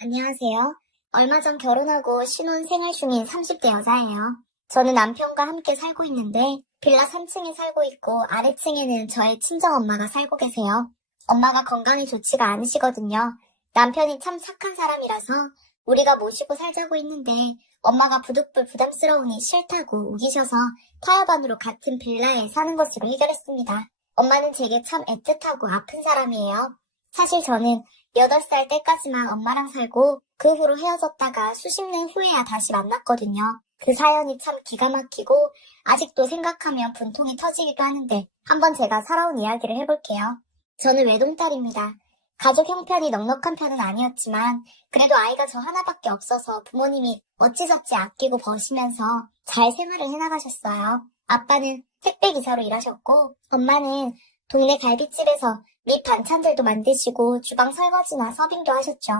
안녕하세요. 얼마 전 결혼하고 신혼 생활 중인 30대 여자예요. 저는 남편과 함께 살고 있는데 빌라 3층에 살고 있고 아래층에는 저의 친정엄마가 살고 계세요. 엄마가 건강이 좋지가 않으시거든요. 남편이 참 착한 사람이라서 우리가 모시고 살자고 했는데 엄마가 부득불 부담스러우니 싫다고 우기셔서 타협안으로 같은 빌라에 사는 것으로 해결했습니다. 엄마는 제게 참 애틋하고 아픈 사람이에요. 사실 저는 8살 때까지만 엄마랑 살고 그 후로 헤어졌다가 수십 년 후에야 다시 만났거든요. 그 사연이 참 기가 막히고 아직도 생각하면 분통이 터지기도 하는데 한번 제가 살아온 이야기를 해볼게요. 저는 외동딸입니다. 가족 형편이 넉넉한 편은 아니었지만 그래도 아이가 저 하나밖에 없어서 부모님이 어찌저찌 아끼고 버시면서 잘 생활을 해나가셨어요. 아빠는 택배기사로 일하셨고 엄마는 동네 갈비집에서 밑 반찬들도 만드시고 주방 설거지나 서빙도 하셨죠.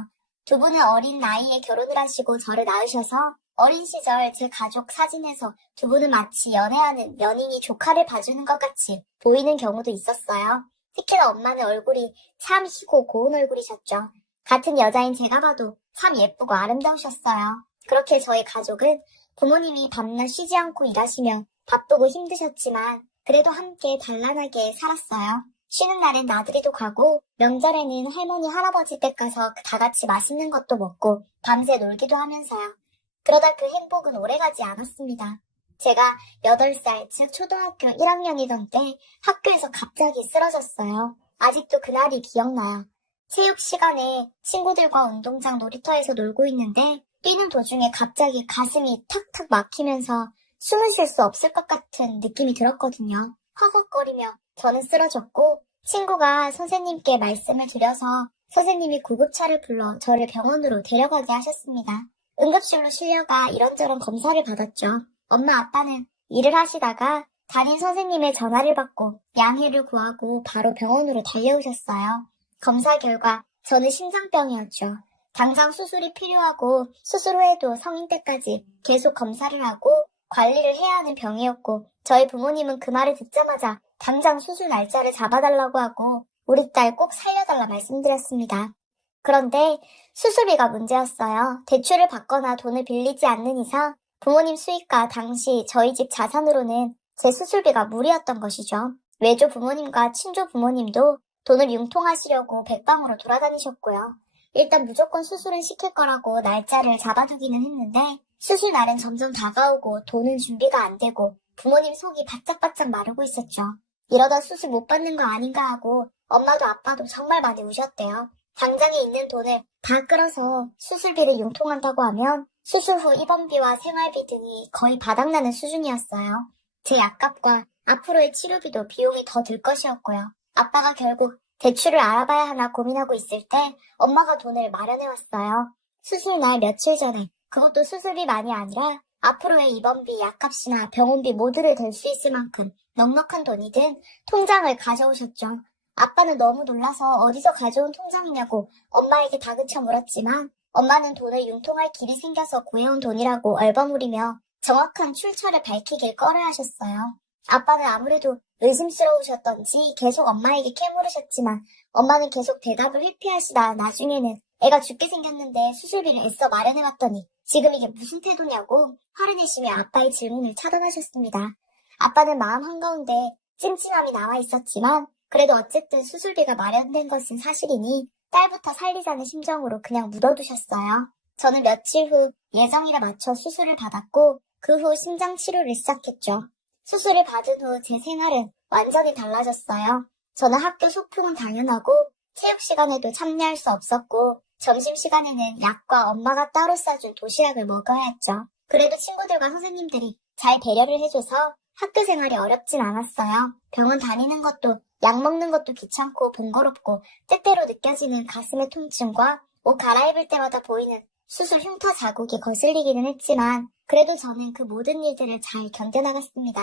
두 분은 어린 나이에 결혼을 하시고 저를 낳으셔서 어린 시절 제 가족 사진에서 두 분은 마치 연애하는 연인이 조카를 봐주는 것 같이 보이는 경우도 있었어요. 특히나 엄마는 얼굴이 참 희고 고운 얼굴이셨죠. 같은 여자인 제가 봐도 참 예쁘고 아름다우셨어요. 그렇게 저희 가족은 부모님이 밤낮 쉬지 않고 일하시며 바쁘고 힘드셨지만 그래도 함께 단란하게 살았어요. 쉬는 날엔 나들이도 가고 명절에는 할머니 할아버지 댁 가서 다 같이 맛있는 것도 먹고 밤새 놀기도 하면서요. 그러다 그 행복은 오래가지 않았습니다. 제가 8살, 즉 초등학교 1학년이던 때 학교에서 갑자기 쓰러졌어요. 아직도 그날이 기억나요. 체육 시간에 친구들과 운동장 놀이터에서 놀고 있는데 뛰는 도중에 갑자기 가슴이 탁탁 막히면서 숨을 쉴 수 없을 것 같은 느낌이 들었거든요. 허걱거리며 저는 쓰러졌고 친구가 선생님께 말씀을 드려서 선생님이 구급차를 불러 저를 병원으로 데려가게 하셨습니다. 응급실로 실려가 이런저런 검사를 받았죠. 엄마 아빠는 일을 하시다가 담임 선생님의 전화를 받고 양해를 구하고 바로 병원으로 달려오셨어요. 검사 결과 저는 심장병이었죠. 당장 수술이 필요하고 수술 후에도 성인 때까지 계속 검사를 하고 관리를 해야 하는 병이었고 저희 부모님은 그 말을 듣자마자 당장 수술 날짜를 잡아달라고 하고 우리 딸 꼭 살려달라 말씀드렸습니다. 그런데 수술비가 문제였어요. 대출을 받거나 돈을 빌리지 않는 이상 부모님 수입과 당시 저희 집 자산으로는 제 수술비가 무리였던 것이죠. 외조 부모님과 친조 부모님도 돈을 융통하시려고 백방으로 돌아다니셨고요. 일단 무조건 수술을 시킬 거라고 날짜를 잡아두기는 했는데 수술 날은 점점 다가오고 돈은 준비가 안 되고 부모님 속이 바짝바짝 마르고 있었죠. 이러다 수술 못 받는 거 아닌가 하고 엄마도 아빠도 정말 많이 우셨대요. 당장에 있는 돈을 다 끌어서 수술비를 융통한다고 하면 수술 후 입원비와 생활비 등이 거의 바닥나는 수준이었어요. 제 약값과 앞으로의 치료비도 비용이 더 들 것이었고요. 아빠가 결국 대출을 알아봐야 하나 고민하고 있을 때 엄마가 돈을 마련해왔어요. 수술 날 며칠 전에 그것도 수술비만이 아니라 앞으로의 입원비, 약값이나 병원비 모두를 댈 수 있을 만큼 넉넉한 돈이 든 통장을 가져오셨죠. 아빠는 너무 놀라서 어디서 가져온 통장이냐고 엄마에게 다그쳐 물었지만 엄마는 돈을 융통할 길이 생겨서 구해온 돈이라고 얼버무리며 정확한 출처를 밝히길 꺼려하셨어요. 아빠는 아무래도 의심스러우셨던지 계속 엄마에게 캐물으셨지만 엄마는 계속 대답을 회피하시다 나중에는 애가 죽게 생겼는데 수술비를 애써 마련해왔더니 지금 이게 무슨 태도냐고 화를 내시며 아빠의 질문을 차단하셨습니다. 아빠는 마음 한가운데 찜찜함이 나와 있었지만 그래도 어쨌든 수술비가 마련된 것은 사실이니 딸부터 살리자는 심정으로 그냥 묻어두셨어요. 저는 며칠 후 예정일에 맞춰 수술을 받았고 그 후 심장 치료를 시작했죠. 수술을 받은 후 제 생활은 완전히 달라졌어요. 저는 학교 소풍은 당연하고 체육 시간에도 참여할 수 없었고 점심시간에는 약과 엄마가 따로 싸준 도시락을 먹어야 했죠. 그래도 친구들과 선생님들이 잘 배려를 해줘서 학교 생활이 어렵진 않았어요. 병원 다니는 것도 약 먹는 것도 귀찮고 번거롭고 때때로 느껴지는 가슴의 통증과 옷 갈아입을 때마다 보이는 수술 흉터 자국이 거슬리기는 했지만 그래도 저는 그 모든 일들을 잘 견뎌나갔습니다.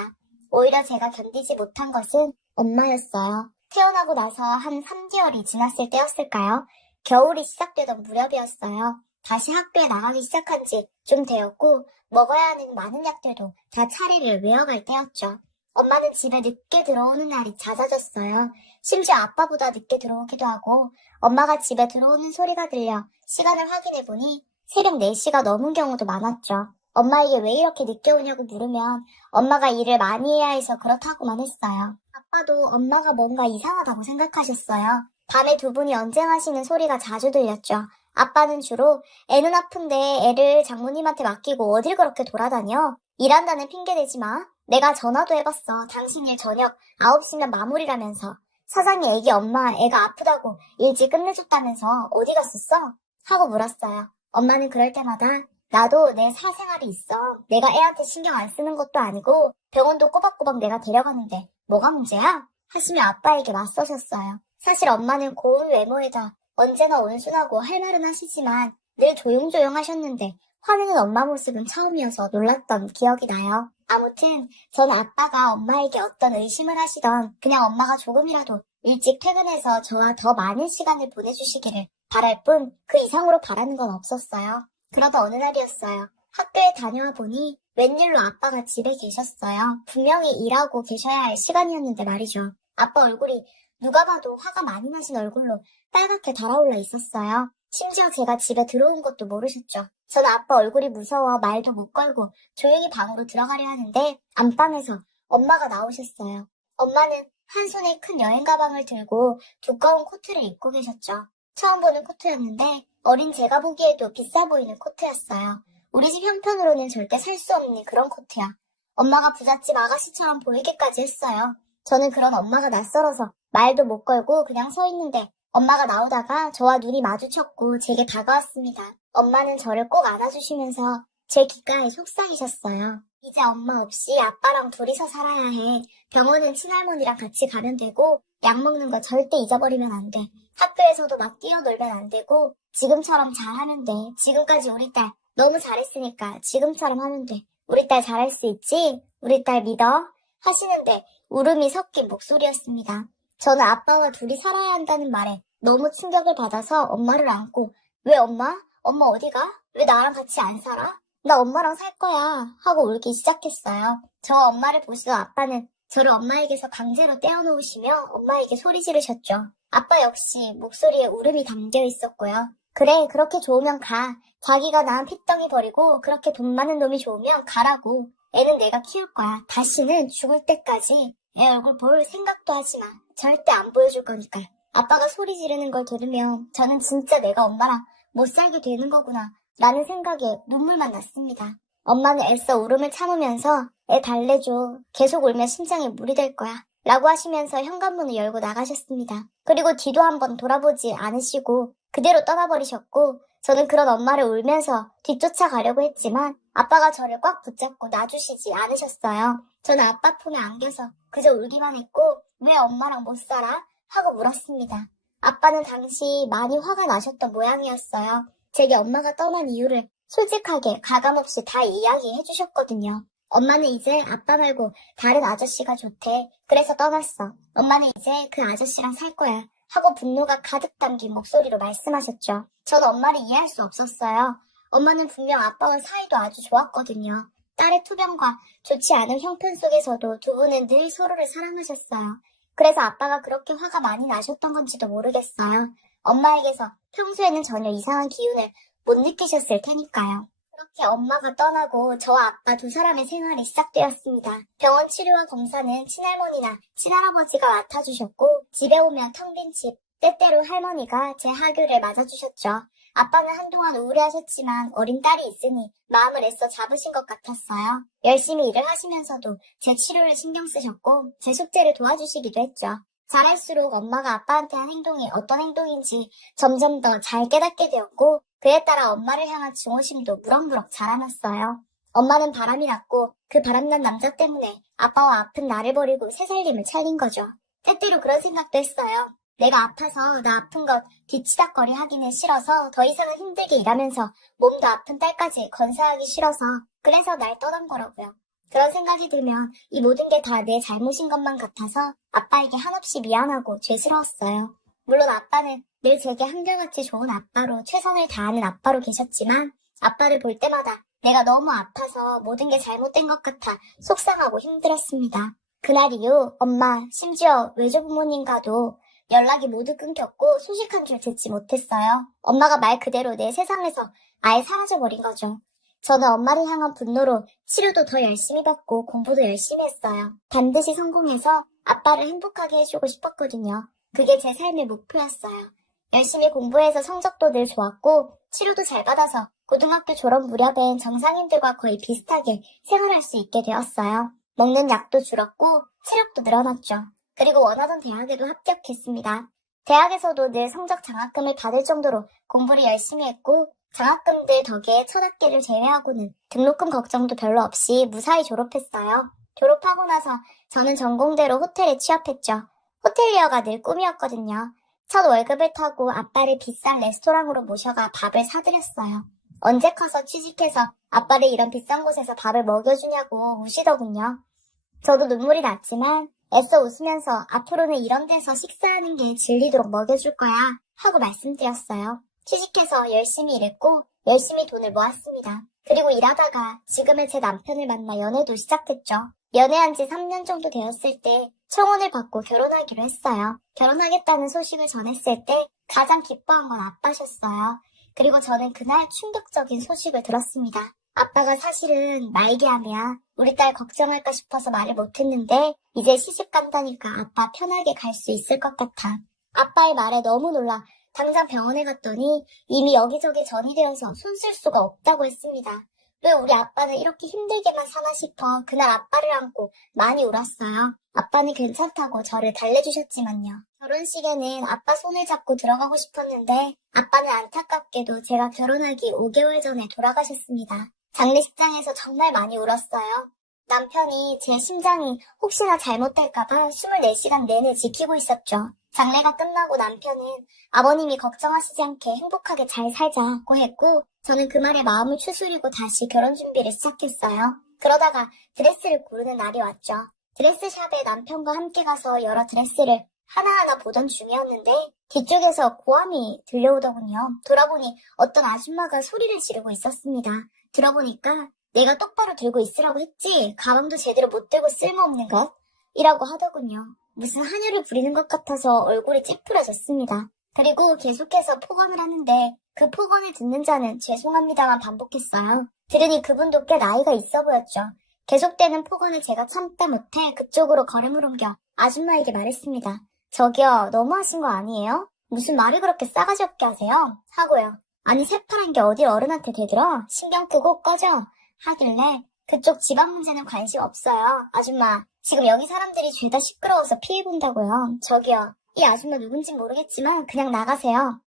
오히려 제가 견디지 못한 것은 엄마였어요. 태어나고 나서 한 3개월이 지났을 때였을까요? 겨울이 시작되던 무렵이었어요. 다시 학교에 나가기 시작한 지 좀 되었고 먹어야 하는 많은 약들도 다 차례를 외워갈 때였죠. 엄마는 집에 늦게 들어오는 날이 잦아졌어요. 심지어 아빠보다 늦게 들어오기도 하고 엄마가 집에 들어오는 소리가 들려 시간을 확인해보니 새벽 4시가 넘은 경우도 많았죠. 엄마에게 왜 이렇게 늦게 오냐고 물으면 엄마가 일을 많이 해야 해서 그렇다고만 했어요. 아빠도 엄마가 뭔가 이상하다고 생각하셨어요. 밤에 두 분이 언쟁하시는 소리가 자주 들렸죠. 아빠는 주로 애는 아픈데 애를 장모님한테 맡기고 어딜 그렇게 돌아다녀? 일한다는 핑계 대지 마. 내가 전화도 해봤어. 당신 일 저녁 9시면 마무리라면서. 사장이 애기 엄마 애가 아프다고 일찍 끝내줬다면서 어디 갔었어? 하고 물었어요. 엄마는 그럴 때마다 나도 내 사생활이 있어. 내가 애한테 신경 안 쓰는 것도 아니고 병원도 꼬박꼬박 내가 데려가는데 뭐가 문제야? 하시며 아빠에게 맞서셨어요. 사실 엄마는 고운 외모에다 언제나 온순하고 할 말은 하시지만 늘 조용조용 하셨는데 화내는 엄마 모습은 처음이어서 놀랐던 기억이 나요. 아무튼 전 아빠가 엄마에게 어떤 의심을 하시던 그냥 엄마가 조금이라도 일찍 퇴근해서 저와 더 많은 시간을 보내주시기를 바랄 뿐 그 이상으로 바라는 건 없었어요. 그러다 어느 날이었어요. 학교에 다녀와 보니 웬일로 아빠가 집에 계셨어요. 분명히 일하고 계셔야 할 시간이었는데 말이죠. 아빠 얼굴이 누가 봐도 화가 많이 나신 얼굴로 빨갛게 달아올라 있었어요. 심지어 제가 집에 들어온 것도 모르셨죠. 저는 아빠 얼굴이 무서워 말도 못 걸고 조용히 방으로 들어가려 하는데 안방에서 엄마가 나오셨어요. 엄마는 한 손에 큰 여행 가방을 들고 두꺼운 코트를 입고 계셨죠. 처음 보는 코트였는데 어린 제가 보기에도 비싸 보이는 코트였어요. 우리 집 형편으로는 절대 살 수 없는 그런 코트야. 엄마가 부잣집 아가씨처럼 보이기까지 했어요. 저는 그런 엄마가 낯설어서 말도 못 걸고 그냥 서 있는데 엄마가 나오다가 저와 눈이 마주쳤고 제게 다가왔습니다. 엄마는 저를 꼭 안아주시면서 제 귓가에 속삭이셨어요. 이제 엄마 없이 아빠랑 둘이서 살아야 해. 병원은 친할머니랑 같이 가면 되고 약 먹는 거 절대 잊어버리면 안 돼. 학교에서도 막 뛰어놀면 안 되고 지금처럼 잘하면 돼. 지금까지 우리 딸 너무 잘했으니까 지금처럼 하면 돼. 우리 딸 잘할 수 있지? 우리 딸 믿어? 하시는데 울음이 섞인 목소리였습니다. 저는 아빠와 둘이 살아야 한다는 말에 너무 충격을 받아서 엄마를 안고 왜 엄마? 엄마 어디가? 왜 나랑 같이 안 살아? 나 엄마랑 살 거야 하고 울기 시작했어요. 저 엄마를 보시던 아빠는 저를 엄마에게서 강제로 떼어놓으시며 엄마에게 소리 지르셨죠. 아빠 역시 목소리에 울음이 담겨 있었고요. 그래 그렇게 좋으면 가. 자기가 낳은 핏덩이 버리고 그렇게 돈 많은 놈이 좋으면 가라고. 애는 내가 키울 거야. 다시는 죽을 때까지 애 얼굴 볼 생각도 하지 마. 절대 안 보여줄 거니까. 아빠가 소리 지르는 걸 들으면 저는 진짜 내가 엄마랑 못 살게 되는 거구나 라는 생각에 눈물만 났습니다. 엄마는 애써 울음을 참으면서 애 달래줘. 계속 울면 심장에 물이 될 거야. 라고 하시면서 현관문을 열고 나가셨습니다. 그리고 뒤도 한번 돌아보지 않으시고 그대로 떠나버리셨고 저는 그런 엄마를 울면서 뒤쫓아가려고 했지만 아빠가 저를 꽉 붙잡고 놔주시지 않으셨어요. 저는 아빠 품에 안겨서 그저 울기만 했고 왜 엄마랑 못 살아? 하고 물었습니다. 아빠는 당시 많이 화가 나셨던 모양이었어요. 제게 엄마가 떠난 이유를 솔직하게 가감없이 다 이야기해 주셨거든요. 엄마는 이제 아빠 말고 다른 아저씨가 좋대. 그래서 떠났어. 엄마는 이제 그 아저씨랑 살 거야. 하고 분노가 가득 담긴 목소리로 말씀하셨죠. 전 엄마를 이해할 수 없었어요. 엄마는 분명 아빠와 사이도 아주 좋았거든요. 딸의 투병과 좋지 않은 형편 속에서도 두 분은 늘 서로를 사랑하셨어요. 그래서 아빠가 그렇게 화가 많이 나셨던 건지도 모르겠어요. 엄마에게서 평소에는 전혀 이상한 기운을 못 느끼셨을 테니까요. 그렇게 엄마가 떠나고 저와 아빠 두 사람의 생활이 시작되었습니다. 병원 치료와 검사는 친할머니나 친할아버지가 맡아주셨고 집에 오면 텅 빈 집, 때때로 할머니가 제 하교를 맞아주셨죠. 아빠는 한동안 우울해하셨지만 어린 딸이 있으니 마음을 애써 잡으신 것 같았어요. 열심히 일을 하시면서도 제 치료를 신경 쓰셨고 제 숙제를 도와주시기도 했죠. 자랄수록 엄마가 아빠한테 한 행동이 어떤 행동인지 점점 더 잘 깨닫게 되었고 그에 따라 엄마를 향한 증오심도 무럭무럭 자라났어요. 엄마는 바람이 났고 그 바람난 남자 때문에 아빠와 아픈 나를 버리고 새살림을 차린 거죠. 때때로 그런 생각도 했어요. 내가 아파서 나 아픈 것 뒤치다거리 하기는 싫어서 더 이상은 힘들게 일하면서 몸도 아픈 딸까지 건사하기 싫어서 그래서 날 떠난 거라고요. 그런 생각이 들면 이 모든 게 다 내 잘못인 것만 같아서 아빠에게 한없이 미안하고 죄스러웠어요. 물론 아빠는 늘 제게 한결같이 좋은 아빠로 최선을 다하는 아빠로 계셨지만 아빠를 볼 때마다 내가 너무 아파서 모든 게 잘못된 것 같아 속상하고 힘들었습니다. 그날 이후 엄마, 심지어 외조부모님과도 연락이 모두 끊겼고 소식 한 줄 듣지 못했어요. 엄마가 말 그대로 내 세상에서 아예 사라져버린 거죠. 저는 엄마를 향한 분노로 치료도 더 열심히 받고 공부도 열심히 했어요. 반드시 성공해서 아빠를 행복하게 해주고 싶었거든요. 그게 제 삶의 목표였어요. 열심히 공부해서 성적도 늘 좋았고 치료도 잘 받아서 고등학교 졸업 무렵엔 정상인들과 거의 비슷하게 생활할 수 있게 되었어요. 먹는 약도 줄었고 체력도 늘어났죠. 그리고 원하던 대학에도 합격했습니다. 대학에서도 늘 성적 장학금을 받을 정도로 공부를 열심히 했고 장학금들 덕에 첫 학기를 제외하고는 등록금 걱정도 별로 없이 무사히 졸업했어요. 졸업하고 나서 저는 전공대로 호텔에 취업했죠. 호텔리어가 늘 꿈이었거든요. 첫 월급을 타고 아빠를 비싼 레스토랑으로 모셔가 밥을 사드렸어요. 언제 커서 취직해서 아빠를 이런 비싼 곳에서 밥을 먹여주냐고 우시더군요. 저도 눈물이 났지만 애써 웃으면서 앞으로는 이런 데서 식사하는 게 질리도록 먹여줄 거야 하고 말씀드렸어요. 취직해서 열심히 일했고 열심히 돈을 모았습니다. 그리고 일하다가 지금의 제 남편을 만나 연애도 시작했죠. 연애한 지 3년 정도 되었을 때 청혼을 받고 결혼하기로 했어요. 결혼하겠다는 소식을 전했을 때 가장 기뻐한 건 아빠셨어요. 그리고 저는 그날 충격적인 소식을 들었습니다. 아빠가 사실은 말기암이야. 우리 딸 걱정할까 싶어서 말을 못했는데 이제 시집 간다니까 아빠 편하게 갈 수 있을 것 같아. 아빠의 말에 너무 놀라 당장 병원에 갔더니 이미 여기저기 전이 되어서 손 쓸 수가 없다고 했습니다. 왜 우리 아빠는 이렇게 힘들게만 사나 싶어 그날 아빠를 안고 많이 울었어요. 아빠는 괜찮다고 저를 달래주셨지만요. 결혼식에는 아빠 손을 잡고 들어가고 싶었는데 아빠는 안타깝게도 제가 결혼하기 5개월 전에 돌아가셨습니다. 장례식장에서 정말 많이 울었어요. 남편이 제 심장이 혹시나 잘못될까봐 24시간 내내 지키고 있었죠. 장례가 끝나고 남편은 아버님이 걱정하시지 않게 행복하게 잘 살자고 했고 저는 그 말에 마음을 추스리고 다시 결혼 준비를 시작했어요. 그러다가 드레스를 고르는 날이 왔죠. 드레스샵에 남편과 함께 가서 여러 드레스를 하나하나 보던 중이었는데 뒤쪽에서 고함이 들려오더군요. 돌아보니 어떤 아줌마가 소리를 지르고 있었습니다. 들어보니까 내가 똑바로 들고 있으라고 했지 가방도 제대로 못 들고 쓸모없는 것? 이라고 하더군요. 무슨 한여를 부리는 것 같아서 얼굴이 찌푸려졌습니다. 그리고 계속해서 폭언을 하는데 그 폭언을 듣는 자는 죄송합니다만 반복했어요. 들으니 그분도 꽤 나이가 있어 보였죠. 계속되는 폭언을 제가 참다 못해 그쪽으로 걸음을 옮겨 아줌마에게 말했습니다. 저기요, 너무하신 거 아니에요? 무슨 말을 그렇게 싸가지 없게 하세요? 하고요. 아니 새파란 게 어딜 어른한테 대들어? 신경 끄고 꺼져. 하길래 그쪽 지방 문제는 관심 없어요. 아줌마, 지금 여기 사람들이 죄다 시끄러워서 피해본다고요. 저기요, 이 아줌마 누군진 모르겠지만 그냥 나가세요.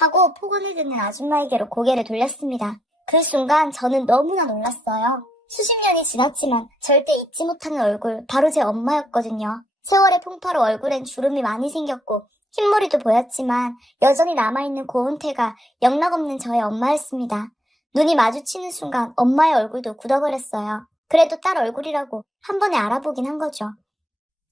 하고 폭언을 듣는 아줌마에게로 고개를 돌렸습니다. 그 순간 저는 너무나 놀랐어요. 수십 년이 지났지만 절대 잊지 못하는 얼굴, 바로 제 엄마였거든요. 세월의 풍파로 얼굴엔 주름이 많이 생겼고 흰머리도 보였지만 여전히 남아있는 고운태가 영락없는 저의 엄마였습니다. 눈이 마주치는 순간 엄마의 얼굴도 굳어버렸어요. 그래도 딸 얼굴이라고 한 번에 알아보긴 한 거죠.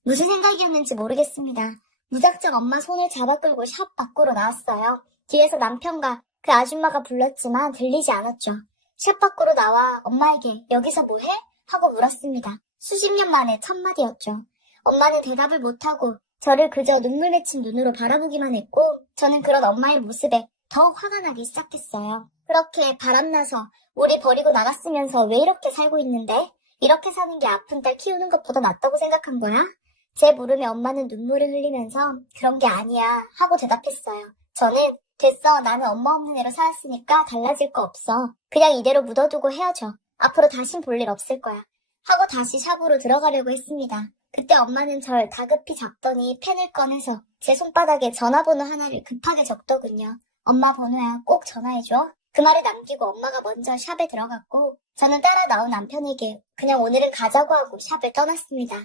무슨 생각이었는지 모르겠습니다. 무작정 엄마 손을 잡아 끌고 샵 밖으로 나왔어요. 뒤에서 남편과 그 아줌마가 불렀지만 들리지 않았죠. 샵 밖으로 나와 엄마에게 여기서 뭐해? 하고 물었습니다. 수십 년 만에 첫 마디였죠. 엄마는 대답을 못하고 저를 그저 눈물 맺힌 눈으로 바라보기만 했고 저는 그런 엄마의 모습에 더욱 화가 나기 시작했어요. 그렇게 바람나서 우리 버리고 나갔으면서 왜 이렇게 살고 있는데? 이렇게 사는 게 아픈 딸 키우는 것보다 낫다고 생각한 거야? 제 물음에 엄마는 눈물을 흘리면서 그런 게 아니야 하고 대답했어요. 저는 됐어, 나는 엄마 없는 애로 살았으니까 달라질 거 없어. 그냥 이대로 묻어두고 헤어져. 앞으로 다신 볼 일 없을 거야. 하고 다시 샵으로 들어가려고 했습니다. 그때 엄마는 절 다급히 잡더니 펜을 꺼내서 제 손바닥에 전화번호 하나를 급하게 적더군요. 엄마 번호야, 꼭 전화해줘. 그 말을 남기고 엄마가 먼저 샵에 들어갔고 저는 따라 나온 남편에게 그냥 오늘은 가자고 하고 샵을 떠났습니다.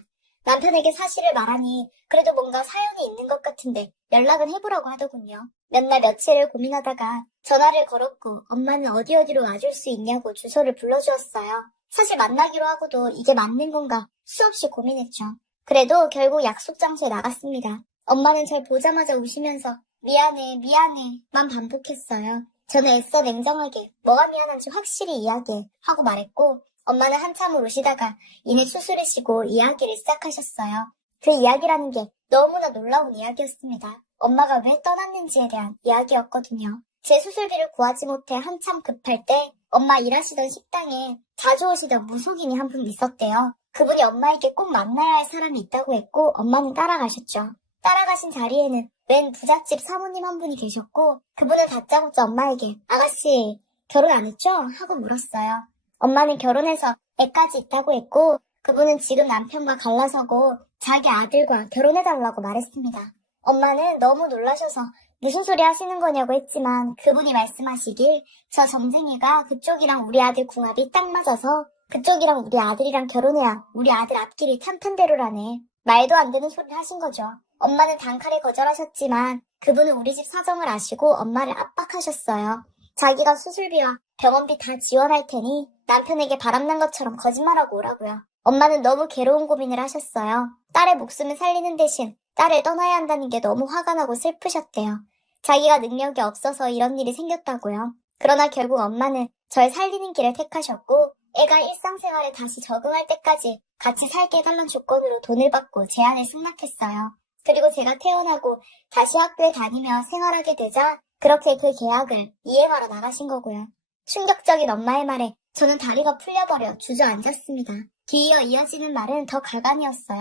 남편에게 사실을 말하니 그래도 뭔가 사연이 있는 것 같은데 연락은 해보라고 하더군요. 몇 날 며칠을 고민하다가 전화를 걸었고 엄마는 어디로 와줄 수 있냐고 주소를 불러주었어요. 사실 만나기로 하고도 이게 맞는 건가 수없이 고민했죠. 그래도 결국 약속 장소에 나갔습니다. 엄마는 절 보자마자 우시면서 미안해 만 반복했어요. 저는 애써 냉정하게 뭐가 미안한지 확실히 이야기해 하고 말했고 엄마는 한참을 우시다가 이내 수술을 쉬고 이야기를 시작하셨어요. 그 이야기라는 게 너무나 놀라운 이야기였습니다. 엄마가 왜 떠났는지에 대한 이야기였거든요. 제 수술비를 구하지 못해 한참 급할 때 엄마 일하시던 식당에 자주 오시던 무속인이 한 분 있었대요. 그분이 엄마에게 꼭 만나야 할 사람이 있다고 했고 엄마는 따라가셨죠. 따라가신 자리에는 웬 부잣집 사모님 한 분이 계셨고 그분은 다짜고짜 엄마에게 아가씨 결혼 안 했죠? 하고 물었어요. 엄마는 결혼해서 애까지 있다고 했고 그분은 지금 남편과 갈라서고 자기 아들과 결혼해달라고 말했습니다. 엄마는 너무 놀라셔서 무슨 소리 하시는 거냐고 했지만 그분이 말씀하시길 저 점쟁이가 그쪽이랑 우리 아들 궁합이 딱 맞아서 그쪽이랑 우리 아들이랑 결혼해야 우리 아들 앞길이 탄탄대로라네. 말도 안 되는 소리를 하신 거죠. 엄마는 단칼에 거절하셨지만 그분은 우리 집 사정을 아시고 엄마를 압박하셨어요. 자기가 수술비와 병원비 다 지원할 테니 남편에게 바람난 것처럼 거짓말하고 오라고요. 엄마는 너무 괴로운 고민을 하셨어요. 딸의 목숨을 살리는 대신 딸을 떠나야 한다는 게 너무 화가 나고 슬프셨대요. 자기가 능력이 없어서 이런 일이 생겼다고요. 그러나 결국 엄마는 절 살리는 길을 택하셨고 애가 일상생활에 다시 적응할 때까지 같이 살게 해달라는 조건으로 돈을 받고 제안을 승낙했어요. 그리고 제가 태어나고 다시 학교에 다니며 생활하게 되자 그렇게 그 계약을 이행하러 나가신 거고요. 충격적인 엄마의 말에 저는 다리가 풀려버려 주저앉았습니다. 뒤이어 이어지는 말은 더 가관이었어요.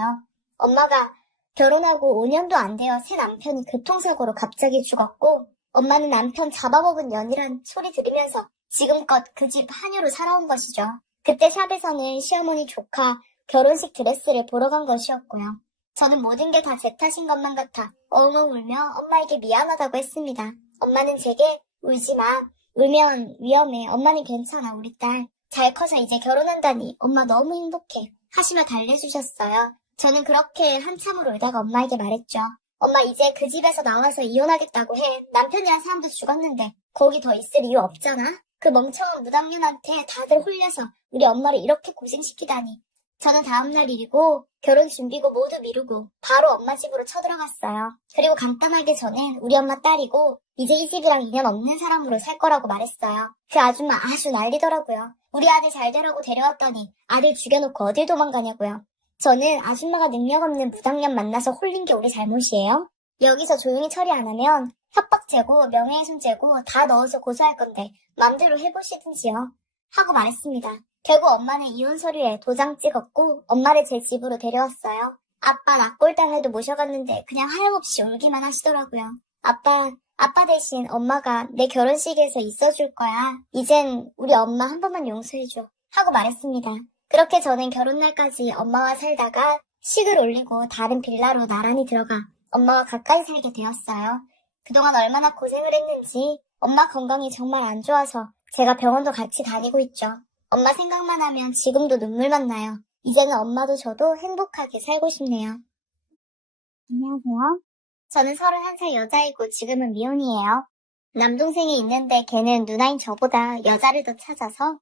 엄마가 결혼하고 5년도 안 되어 새 남편이 교통사고로 갑자기 죽었고 엄마는 남편 잡아먹은 년이란 소리 들으면서 지금껏 그 집 한유로 살아온 것이죠. 그때 샵에서는 시어머니 조카 결혼식 드레스를 보러 간 것이었고요. 저는 모든 게 다 제 탓인 것만 같아 엉엉 울며 엄마에게 미안하다고 했습니다. 엄마는 제게 울지 마. 울면 위험해. 엄마는 괜찮아. 우리 딸. 잘 커서 이제 결혼한다니. 엄마 너무 행복해. 하시며 달래주셨어요. 저는 그렇게 한참을 울다가 엄마에게 말했죠. 엄마 이제 그 집에서 나와서 이혼하겠다고 해. 남편이란 사람도 죽었는데 거기 더 있을 이유 없잖아. 그 멍청한 무당년한테 다들 홀려서 우리 엄마를 이렇게 고생시키다니. 저는 다음날 일이고 결혼 준비고 모두 미루고 바로 엄마 집으로 쳐들어갔어요. 그리고 간단하게 저는 우리 엄마 딸이고 이제 이 집이랑 인연 없는 사람으로 살 거라고 말했어요. 그 아줌마 아주 난리더라고요. 우리 아들 잘 되라고 데려왔더니 아들 죽여놓고 어딜 도망가냐고요. 저는 아줌마가 능력 없는 무당년 만나서 홀린 게 우리 잘못이에요? 여기서 조용히 처리 안 하면 협박죄고 명예훼손죄고 다 넣어서 고소할 건데 맘대로 해보시든지요. 하고 말했습니다. 결국 엄마는 이혼 서류에 도장 찍었고 엄마를 제 집으로 데려왔어요. 아빠 납골당해도 모셔갔는데 그냥 하염없이 울기만 하시더라고요. 아빠 대신 엄마가 내 결혼식에서 있어줄 거야. 이젠 우리 엄마 한 번만 용서해줘. 하고 말했습니다. 그렇게 저는 결혼날까지 엄마와 살다가 식을 올리고 다른 빌라로 나란히 들어가 엄마와 가까이 살게 되었어요. 그동안 얼마나 고생을 했는지 엄마 건강이 정말 안 좋아서 제가 병원도 같이 다니고 있죠. 엄마 생각만 하면 지금도 눈물만 나요. 이제는 엄마도 저도 행복하게 살고 싶네요. 안녕하세요. 저는 31살 여자이고 지금은 미혼이에요. 남동생이 있는데 걔는 누나인 저보다 여자를 더 찾아서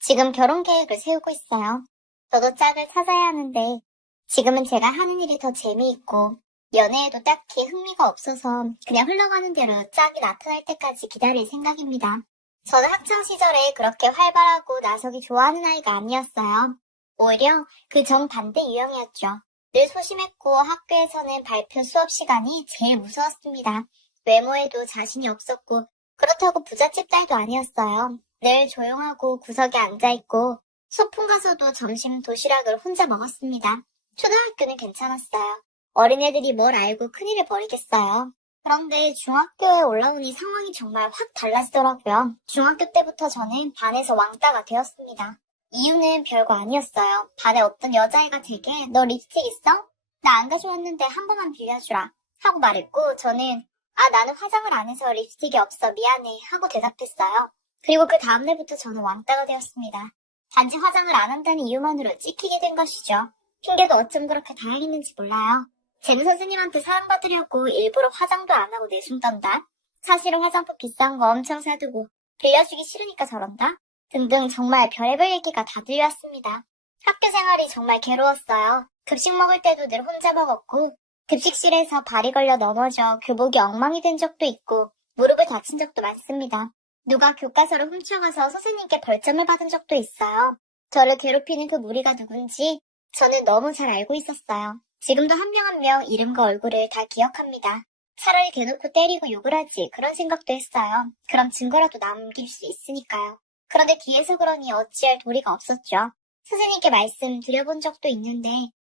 지금 결혼 계획을 세우고 있어요. 저도 짝을 찾아야 하는데 지금은 제가 하는 일이 더 재미있고 연애에도 딱히 흥미가 없어서 그냥 흘러가는 대로 짝이 나타날 때까지 기다릴 생각입니다. 저는 학창시절에 그렇게 활발하고 나서기 좋아하는 아이가 아니었어요. 오히려 그 정반대 유형이었죠. 늘 소심했고 학교에서는 발표 수업 시간이 제일 무서웠습니다. 외모에도 자신이 없었고 그렇다고 부잣집 딸도 아니었어요. 늘 조용하고 구석에 앉아있고 소풍 가서도 점심 도시락을 혼자 먹었습니다. 초등학교는 괜찮았어요. 어린애들이 뭘 알고 큰일을 벌이겠어요. 그런데 중학교에 올라오니 상황이 정말 확 달라지더라고요. 중학교 때부터 저는 반에서 왕따가 되었습니다. 이유는 별거 아니었어요. 반에 어떤 여자애가 제게 너 립스틱 있어? 나 안 가져왔는데 한 번만 빌려주라 하고 말했고 저는 나는 화장을 안 해서 립스틱이 없어 미안해 하고 대답했어요. 그리고 그 다음날부터 저는 왕따가 되었습니다. 단지 화장을 안 한다는 이유만으로 찍히게 된 것이죠. 핑계도 어쩜 그렇게 다양했는지 몰라요. 쟤는 선생님한테 사랑받으려고 일부러 화장도 안 하고 내숭던다. 사실은 화장품 비싼 거 엄청 사두고 빌려주기 싫으니까 저런다. 등등 정말 별의별 얘기가 다 들려왔습니다. 학교 생활이 정말 괴로웠어요. 급식 먹을 때도 늘 혼자 먹었고 급식실에서 발이 걸려 넘어져 교복이 엉망이 된 적도 있고 무릎을 다친 적도 많습니다. 누가 교과서를 훔쳐가서 선생님께 벌점을 받은 적도 있어요. 저를 괴롭히는 그 무리가 누군지 저는 너무 잘 알고 있었어요. 지금도 한 명 한 명 이름과 얼굴을 다 기억합니다. 차라리 대놓고 때리고 욕을 하지 그런 생각도 했어요. 그럼 증거라도 남길 수 있으니까요. 그런데 뒤에서 그러니 어찌할 도리가 없었죠. 선생님께 말씀드려본 적도 있는데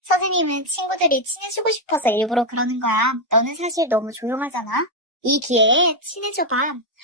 선생님은 친구들이 친해지고 싶어서 일부러 그러는 거야. 너는 사실 너무 조용하잖아. 이 기회에 친해져봐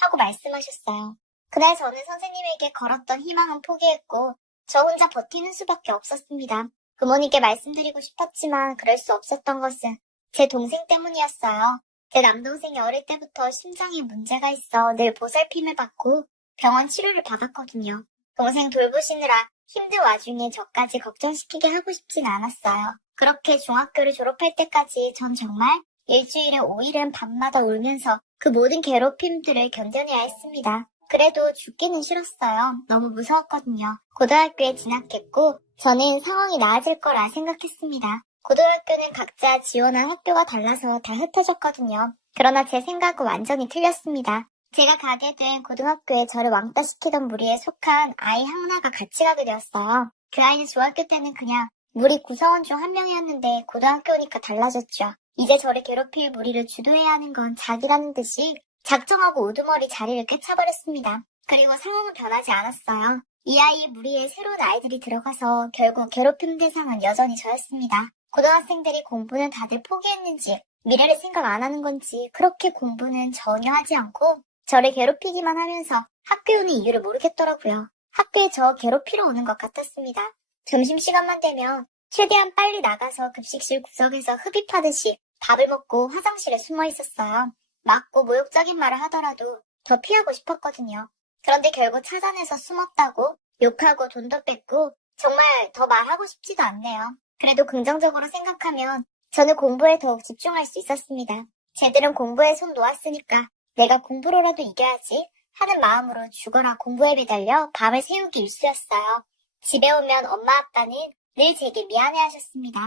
하고 말씀하셨어요. 그날 저는 선생님에게 걸었던 희망은 포기했고 저 혼자 버티는 수밖에 없었습니다. 부모님께 말씀드리고 싶었지만 그럴 수 없었던 것은 제 동생 때문이었어요. 제 남동생이 어릴 때부터 심장에 문제가 있어 늘 보살핌을 받고 병원 치료를 받았거든요. 동생 돌보시느라 힘든 와중에 저까지 걱정시키게 하고 싶진 않았어요. 그렇게 중학교를 졸업할 때까지 전 정말 일주일에 5일은 밤마다 울면서 그 모든 괴롭힘들을 견뎌내야 했습니다. 그래도 죽기는 싫었어요. 너무 무서웠거든요. 고등학교에 진학했고 저는 상황이 나아질 거라 생각했습니다. 고등학교는 각자 지원한 학교가 달라서 다 흩어졌거든요. 그러나 제 생각은 완전히 틀렸습니다. 제가 가게 된 고등학교에 저를 왕따시키던 무리에 속한 아이 하나가 같이 가게 되었어요. 그 아이는 중학교 때는 그냥 무리 구성원 중 한 명이었는데 고등학교 오니까 달라졌죠. 이제 저를 괴롭힐 무리를 주도해야 하는 건 자기라는 듯이 작정하고 우두머리 자리를 꿰차버렸습니다. 그리고 상황은 변하지 않았어요. 이 아이의 무리에 새로운 아이들이 들어가서 결국 괴롭힘 대상은 여전히 저였습니다. 고등학생들이 공부는 다들 포기했는지 미래를 생각 안 하는 건지 그렇게 공부는 전혀 하지 않고 저를 괴롭히기만 하면서 학교에 오는 이유를 모르겠더라고요. 학교에 저 괴롭히러 오는 것 같았습니다. 점심시간만 되면 최대한 빨리 나가서 급식실 구석에서 흡입하듯이 밥을 먹고 화장실에 숨어 있었어요. 맞고 모욕적인 말을 하더라도 더 피하고 싶었거든요. 그런데 결국 찾아내서 숨었다고 욕하고 돈도 뺏고 정말 더 말하고 싶지도 않네요. 그래도 긍정적으로 생각하면 저는 공부에 더욱 집중할 수 있었습니다. 쟤들은 공부에 손 놓았으니까 내가 공부로라도 이겨야지 하는 마음으로 죽어라 공부에 매달려 밤을 새우기 일쑤였어요. 집에 오면 엄마 아빠는 늘 제게 미안해하셨습니다.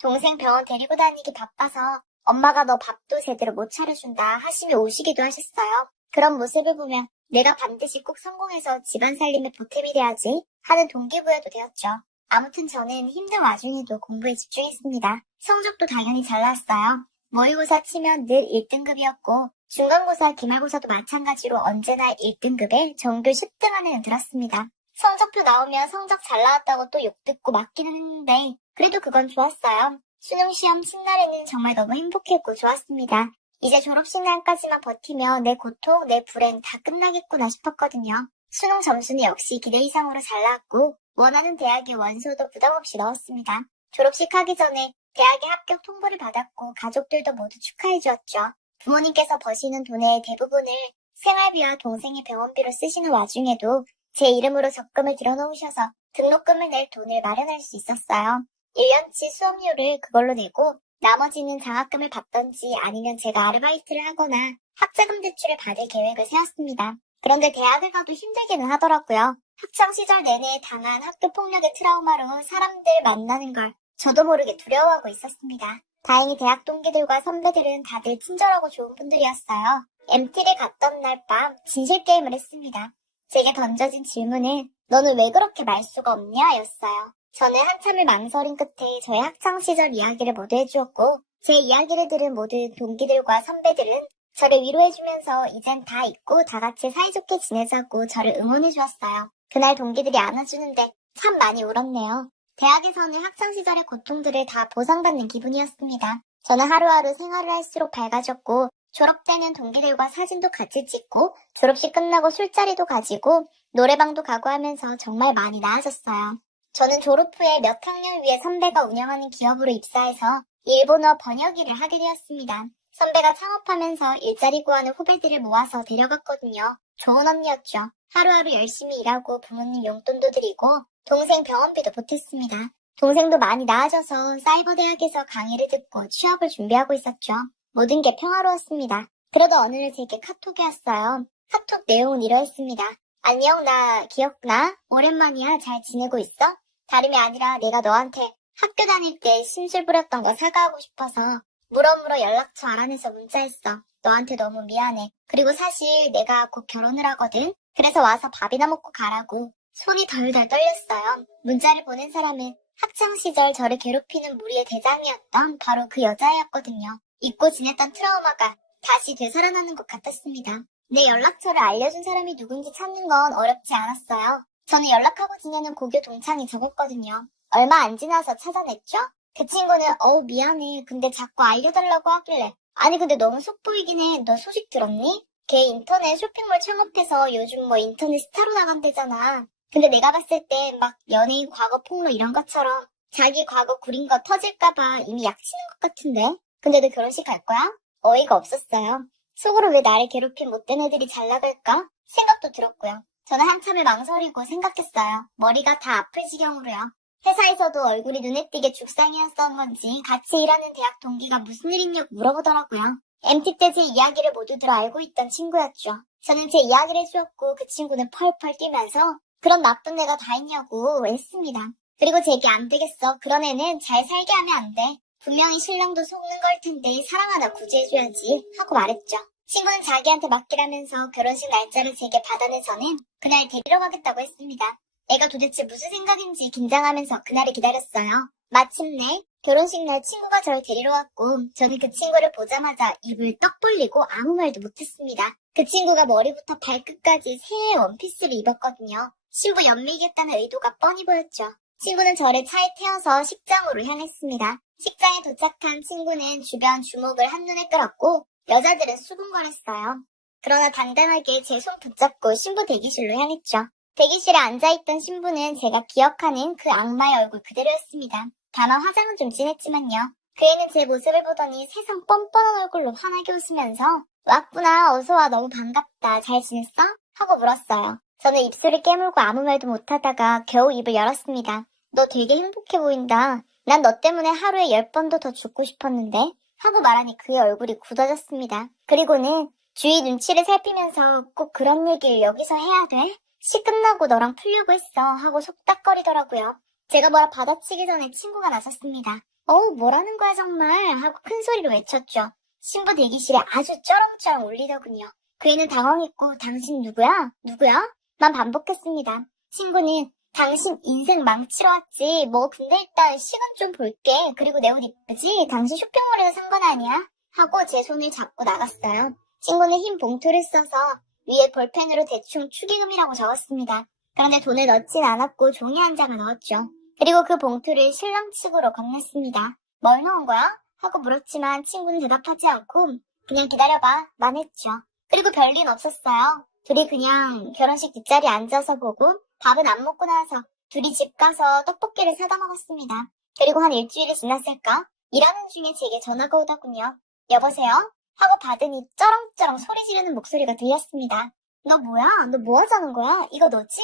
동생 병원 데리고 다니기 바빠서 엄마가 너 밥도 제대로 못 차려준다 하시며 오시기도 하셨어요. 그런 모습을 보면 내가 반드시 꼭 성공해서 집안 살림에 보탬이 돼야지 하는 동기부여도 되었죠. 아무튼 저는 힘든 와중에도 공부에 집중했습니다. 성적도 당연히 잘 나왔어요. 모의고사 치면 늘 1등급이었고 중간고사, 기말고사도 마찬가지로 언제나 1등급에 전교 10등 안에는 들었습니다. 성적표 나오면 성적 잘 나왔다고 또 욕 듣고 맞기는 했는데 그래도 그건 좋았어요. 수능시험 첫날에는 정말 너무 행복했고 좋았습니다. 이제 졸업식 날까지만 버티면 내 고통, 내 불행 다 끝나겠구나 싶었거든요. 수능 점수는 역시 기대 이상으로 잘 나왔고 원하는 대학에 원서도 부담 없이 넣었습니다. 졸업식 하기 전에 대학에 합격 통보를 받았고 가족들도 모두 축하해 주었죠. 부모님께서 버시는 돈의 대부분을 생활비와 동생의 병원비로 쓰시는 와중에도 제 이름으로 적금을 들여놓으셔서 등록금을 낼 돈을 마련할 수 있었어요. 1년치 수업료를 그걸로 내고 나머지는 장학금을 받던지 아니면 제가 아르바이트를 하거나 학자금 대출을 받을 계획을 세웠습니다. 그런데 대학을 가도 힘들기는 하더라고요. 학창시절 내내 당한 학교 폭력의 트라우마로 사람들 만나는 걸 저도 모르게 두려워하고 있었습니다. 다행히 대학 동기들과 선배들은 다들 친절하고 좋은 분들이었어요. MT를 갔던 날 밤 진실 게임을 했습니다. 제게 던져진 질문은 너는 왜 그렇게 말수가 없냐 였어요. 저는 한참을 망설인 끝에 저의 학창시절 이야기를 모두 해주었고 제 이야기를 들은 모든 동기들과 선배들은 저를 위로해주면서 이젠 다 잊고 다 같이 사이좋게 지내자고 저를 응원해주었어요. 그날 동기들이 안아주는데 참 많이 울었네요. 대학에서는 학창시절의 고통들을 다 보상받는 기분이었습니다. 저는 하루하루 생활을 할수록 밝아졌고 졸업 때는 동기들과 사진도 같이 찍고 졸업식 끝나고 술자리도 가지고 노래방도 가고 하면서 정말 많이 나아졌어요. 저는 졸업 후에 몇 학년 위에 선배가 운영하는 기업으로 입사해서 일본어 번역 일을 하게 되었습니다. 선배가 창업하면서 일자리 구하는 후배들을 모아서 데려갔거든요. 좋은 언니였죠. 하루하루 열심히 일하고 부모님 용돈도 드리고 동생 병원비도 보탰습니다. 동생도 많이 나아져서 사이버 대학에서 강의를 듣고 취업을 준비하고 있었죠. 모든 게 평화로웠습니다. 그러다 어느 날 제게 카톡이 왔어요. 카톡 내용은 이러했습니다. 안녕, 나 기억나? 오랜만이야. 잘 지내고 있어? 다름이 아니라 내가 너한테 학교 다닐 때 심술 부렸던 거 사과하고 싶어서 물어물어 연락처 알아내서 문자했어. 너한테 너무 미안해. 그리고 사실 내가 곧 결혼을 하거든. 그래서 와서 밥이나 먹고 가라고. 손이 덜덜 떨렸어요. 문자를 보낸 사람은 학창시절 저를 괴롭히는 무리의 대장이었던 바로 그 여자애였거든요. 잊고 지냈던 트라우마가 다시 되살아나는 것 같았습니다. 내 연락처를 알려준 사람이 누군지 찾는 건 어렵지 않았어요. 저는 연락하고 지내는 고교 동창이 적었거든요. 얼마 안 지나서 찾아냈죠? 그 친구는 미안해. 근데 자꾸 알려달라고 하길래 아니 근데 너무 속 보이긴 해. 너 소식 들었니? 걔 인터넷 쇼핑몰 창업해서 요즘 뭐 인터넷 스타로 나간대잖아. 근데 내가 봤을 때 막 연예인 과거 폭로 이런 것처럼 자기 과거 구린 거 터질까봐 이미 약치는 것 같은데? 근데 너 결혼식 갈 거야? 어이가 없었어요. 속으로 왜 나를 괴롭힌 못된 애들이 잘 나갈까? 생각도 들었고요. 저는 한참을 망설이고 생각했어요. 머리가 다 아플 지경으로요. 회사에서도 얼굴이 눈에 띄게 죽상이었던 건지 같이 일하는 대학 동기가 무슨 일 있냐고 물어보더라고요. MT 때 제 이야기를 모두들 알고 있던 친구였죠. 저는 제 이야기를 해주었고 그 친구는 펄펄 뛰면서 그런 나쁜 애가 다 있냐고 했습니다. 그리고 제게 안 되겠어. 그런 애는 잘 살게 하면 안 돼. 분명히 신랑도 속는 걸 텐데 사랑 하나 구제해줘야지 하고 말했죠. 친구는 자기한테 맡기라면서 결혼식 날짜를 제게 받아내서는 그날 데리러 가겠다고 했습니다. 애가 도대체 무슨 생각인지 긴장하면서 그날을 기다렸어요. 마침내 결혼식 날 친구가 저를 데리러 왔고 저는 그 친구를 보자마자 입을 떡 벌리고 아무 말도 못했습니다. 그 친구가 머리부터 발끝까지 새해 원피스를 입었거든요. 신부 연밀겠다는 의도가 뻔히 보였죠. 친구는 저를 차에 태워서 식장으로 향했습니다. 식장에 도착한 친구는 주변 주목을 한눈에 끌었고 여자들은 수군거렸어요. 그러나 단단하게 제 손 붙잡고 신부 대기실로 향했죠. 대기실에 앉아있던 신부는 제가 기억하는 그 악마의 얼굴 그대로였습니다. 다만 화장은 좀 진했지만요. 그 애는 제 모습을 보더니 세상 뻔뻔한 얼굴로 환하게 웃으면서 왔구나 어서와 너무 반갑다 잘 지냈어? 하고 물었어요. 저는 입술을 깨물고 아무 말도 못하다가 겨우 입을 열었습니다. 너 되게 행복해 보인다. 난 너 때문에 하루에 10번도 더 죽고 싶었는데 하고 말하니 그의 얼굴이 굳어졌습니다. 그리고는 주위 눈치를 살피면서 꼭 그런 얘기를 여기서 해야 돼? 시 끝나고 너랑 풀려고 했어 하고 속닥거리더라고요. 제가 뭐라 받아치기 전에 친구가 나섰습니다. 뭐라는 거야 정말 하고 큰 소리로 외쳤죠. 신부 대기실에 아주 쩌렁쩌렁 울리더군요. 그 애는 당황했고 당신 누구야? 누구야? 난 반복했습니다. 친구는 당신 인생 망치러 왔지. 뭐 근데 일단 시간 좀 볼게. 그리고 내 옷 이쁘지? 당신 쇼핑몰에서 산 건 아니야? 하고 제 손을 잡고 나갔어요. 친구는 흰 봉투를 써서 위에 볼펜으로 대충 축의금이라고 적었습니다. 그런데 돈을 넣진 않았고 종이 한 장을 넣었죠. 그리고 그 봉투를 신랑 측으로 건넸습니다. 뭘 넣은 거야? 하고 물었지만 친구는 대답하지 않고 그냥 기다려봐 만 했죠. 그리고 별일 없었어요. 둘이 그냥 결혼식 뒷자리에 앉아서 보고 밥은 안 먹고 나서 둘이 집 가서 떡볶이를 사다 먹었습니다. 그리고 한 일주일이 지났을까? 일하는 중에 제게 전화가 오더군요. 여보세요? 하고 받으니 쩌렁쩌렁 소리 지르는 목소리가 들렸습니다. 너 뭐야? 너 뭐 하자는 거야? 이거 너지?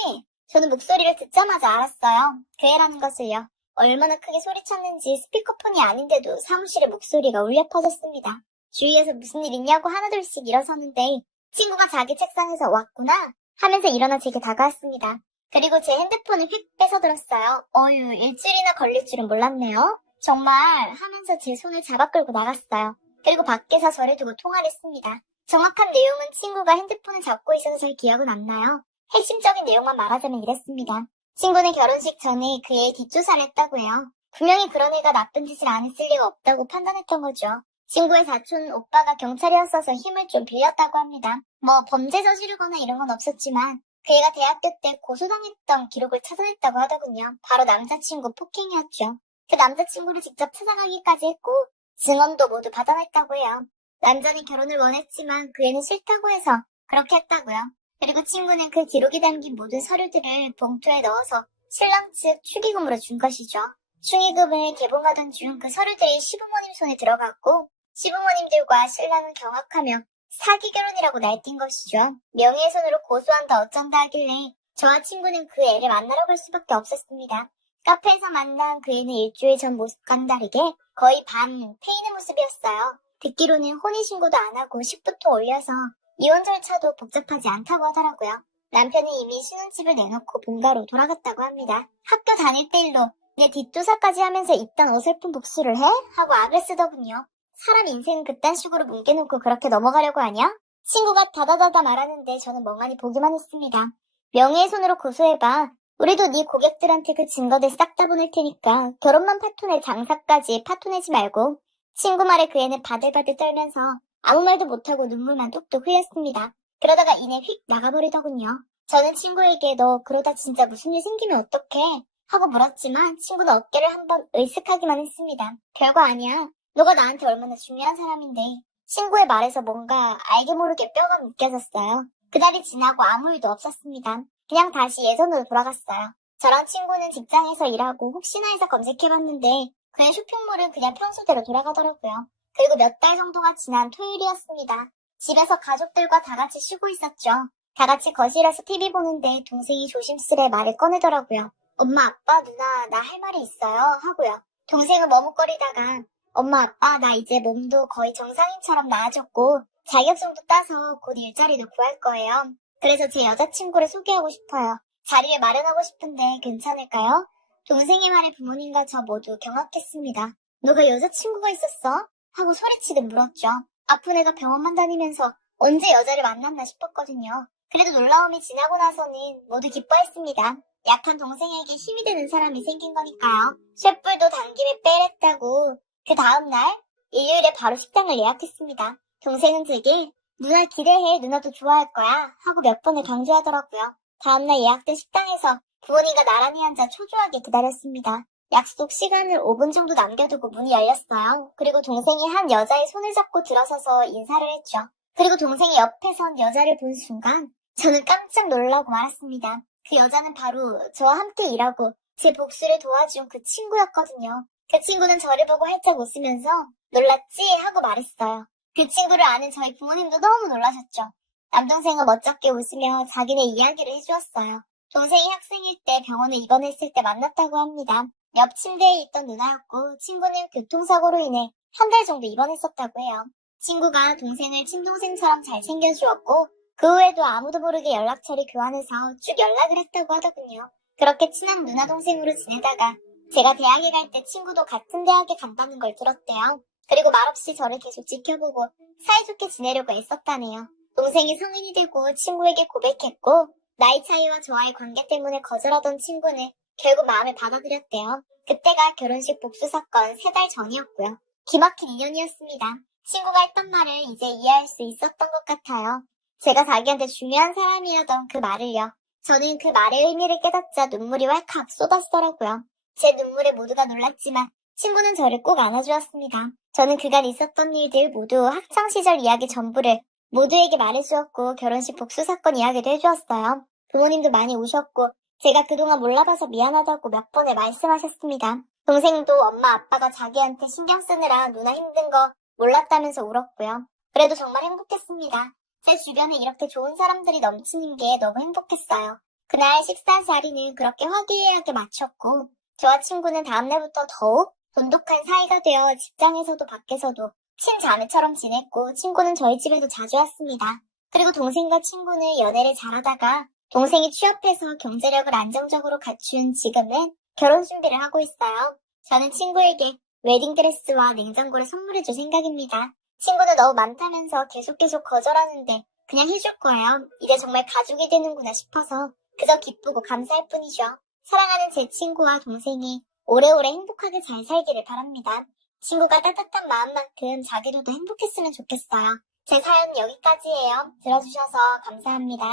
저는 목소리를 듣자마자 알았어요. 그 애라는 것을요. 얼마나 크게 소리쳤는지 스피커폰이 아닌데도 사무실에 목소리가 울려 퍼졌습니다. 주위에서 무슨 일 있냐고 하나둘씩 일어서는데 친구가 자기 책상에서 왔구나 하면서 일어나 제게 다가왔습니다. 그리고 제 핸드폰을 휙 뺏어들었어요. 일주일이나 걸릴 줄은 몰랐네요. 정말 하면서 제 손을 잡아 끌고 나갔어요. 그리고 밖에서 저를 두고 통화를 했습니다. 정확한 내용은 친구가 핸드폰을 잡고 있어서 잘 기억은 안 나요. 핵심적인 내용만 말하자면 이랬습니다. 친구는 결혼식 전에 그 애의 뒷조사를 했다고 해요. 분명히 그런 애가 나쁜 짓을 안 했을 리가 없다고 판단했던 거죠. 친구의 사촌 오빠가 경찰이었어서 힘을 좀 빌렸다고 합니다. 뭐 범죄 저지르거나 이런 건 없었지만 그 애가 대학교 때 고소당했던 기록을 찾아냈다고 하더군요. 바로 남자친구 폭행이었죠. 그 남자친구를 직접 찾아가기까지 했고 증언도 모두 받아냈다고 해요. 남자는 결혼을 원했지만 그 애는 싫다고 해서 그렇게 했다고요. 그리고 친구는 그 기록이 담긴 모든 서류들을 봉투에 넣어서 신랑 측 축의금으로 준 것이죠. 축의금을 개봉하던 중 그 서류들이 시부모님 손에 들어갔고 시부모님들과 신랑은 경악하며 사기 결혼이라고 날뛴 것이죠. 명예훼손으로 고소한다 어쩐다 하길래 저와 친구는 그 애를 만나러 갈 수밖에 없었습니다. 카페에서 만난 그 애는 일주일 전 모습과는 다르게 거의 반 페인의 모습이었어요. 듣기로는 혼인신고도 안 하고 식부터 올려서 이혼 절차도 복잡하지 않다고 하더라고요. 남편이 이미 신혼집을 내놓고 본가로 돌아갔다고 합니다. 학교 다닐 때 일로 내 뒷조사까지 하면서 이딴 어설픈 복수를 해? 하고 악을 쓰더군요. 사람 인생은 그딴 식으로 뭉개놓고 그렇게 넘어가려고 하냐? 친구가 다다다다 말하는데 저는 멍하니 보기만 했습니다. 명예훼손으로 고소해봐. 우리도 네 고객들한테 그 증거들 싹 다 보낼 테니까 결혼만 파토낼 장사까지 파토내지 말고. 친구 말에 그 애는 바들바들 떨면서 아무 말도 못하고 눈물만 뚝뚝 흘렸습니다. 그러다가 이내 휙 나가버리더군요. 저는 친구에게 너 그러다 진짜 무슨 일 생기면 어떡해? 하고 물었지만 친구는 어깨를 한번 으쓱하기만 했습니다. 별거 아니야. 너가 나한테 얼마나 중요한 사람인데. 친구의 말에서 뭔가 알게 모르게 뼈가 묶여졌어요. 그날이 지나고 아무 일도 없었습니다. 그냥 다시 예전으로 돌아갔어요. 저랑 친구는 직장에서 일하고 혹시나 해서 검색해봤는데 그냥 쇼핑몰은 그냥 평소대로 돌아가더라고요. 그리고 몇 달 정도가 지난 토요일이었습니다. 집에서 가족들과 다 같이 쉬고 있었죠. 다 같이 거실에서 TV 보는데 동생이 조심스레 말을 꺼내더라고요. 엄마, 아빠, 누나, 나 할 말이 있어요. 하고요. 동생은 머뭇거리다가 엄마, 아빠, 나 이제 몸도 거의 정상인처럼 나아졌고 자격증도 따서 곧 일자리도 구할 거예요. 그래서 제 여자친구를 소개하고 싶어요. 자리를 마련하고 싶은데 괜찮을까요? 동생의 말에 부모님과 저 모두 경악했습니다. 너가 여자친구가 있었어? 하고 소리치듯 물었죠. 아픈 애가 병원만 다니면서 언제 여자를 만났나 싶었거든요. 그래도 놀라움이 지나고 나서는 모두 기뻐했습니다. 약한 동생에게 힘이 되는 사람이 생긴 거니까요. 쇳불도 당김에 빼랬다고. 그 다음날 일요일에 바로 식당을 예약했습니다. 동생은 제게 누나 기대해, 누나도 좋아할 거야 하고 몇 번을 강조하더라고요. 다음날 예약된 식당에서 부모님과 나란히 앉아 초조하게 기다렸습니다. 약속 시간을 5분 정도 남겨두고 문이 열렸어요. 그리고 동생이 한 여자의 손을 잡고 들어서서 인사를 했죠. 그리고 동생이 옆에 선 여자를 본 순간 저는 깜짝 놀라고 말았습니다. 그 여자는 바로 저와 함께 일하고 제 복수를 도와준 그 친구였거든요. 그 친구는 저를 보고 활짝 웃으면서 놀랐지? 하고 말했어요. 그 친구를 아는 저희 부모님도 너무 놀라셨죠. 남동생은 멋쩍게 웃으며 자기네 이야기를 해주었어요. 동생이 학생일 때 병원에 입원했을 때 만났다고 합니다. 옆 침대에 있던 누나였고 친구는 교통사고로 인해 한 달 정도 입원했었다고 해요. 친구가 동생을 친동생처럼 잘 챙겨주었고 그 후에도 아무도 모르게 연락처를 교환해서 쭉 연락을 했다고 하더군요. 그렇게 친한 누나 동생으로 지내다가 제가 대학에 갈 때 친구도 같은 대학에 간다는 걸 들었대요. 그리고 말없이 저를 계속 지켜보고 사이좋게 지내려고 애썼다네요. 동생이 성인이 되고 친구에게 고백했고 나이 차이와 저와의 관계 때문에 거절하던 친구는 결국 마음을 받아들였대요. 그때가 결혼식 복수 사건 3달 전이었고요. 기막힌 인연이었습니다. 친구가 했던 말을 이제 이해할 수 있었던 것 같아요. 제가 자기한테 중요한 사람이라던 그 말을요. 저는 그 말의 의미를 깨닫자 눈물이 왈칵 쏟아지더라고요. 제 눈물에 모두가 놀랐지만 친구는 저를 꼭 안아주었습니다. 저는 그간 있었던 일들 모두 학창시절 이야기 전부를 모두에게 말해주었고 결혼식 복수 사건 이야기도 해주었어요. 부모님도 많이 우셨고 제가 그동안 몰라봐서 미안하다고 몇 번을 말씀하셨습니다. 동생도 엄마 아빠가 자기한테 신경 쓰느라 누나 힘든 거 몰랐다면서 울었고요. 그래도 정말 행복했습니다. 제 주변에 이렇게 좋은 사람들이 넘치는 게 너무 행복했어요. 그날 식사 자리는 그렇게 화기애애하게 마쳤고 저와 친구는 다음날부터 더욱 돈독한 사이가 되어 직장에서도 밖에서도 친자매처럼 지냈고 친구는 저희 집에도 자주 왔습니다. 그리고 동생과 친구는 연애를 잘하다가 동생이 취업해서 경제력을 안정적으로 갖춘 지금은 결혼 준비를 하고 있어요. 저는 친구에게 웨딩드레스와 냉장고를 선물해줄 생각입니다. 친구는 너무 많다면서 계속 거절하는데 그냥 해줄 거예요. 이제 정말 가족이 되는구나 싶어서 그저 기쁘고 감사할 뿐이죠. 사랑하는 제 친구와 동생이 오래오래 행복하게 잘 살기를 바랍니다. 친구가 따뜻한 마음만큼 자기들도 행복했으면 좋겠어요. 제 사연은 여기까지예요. 들어주셔서 감사합니다.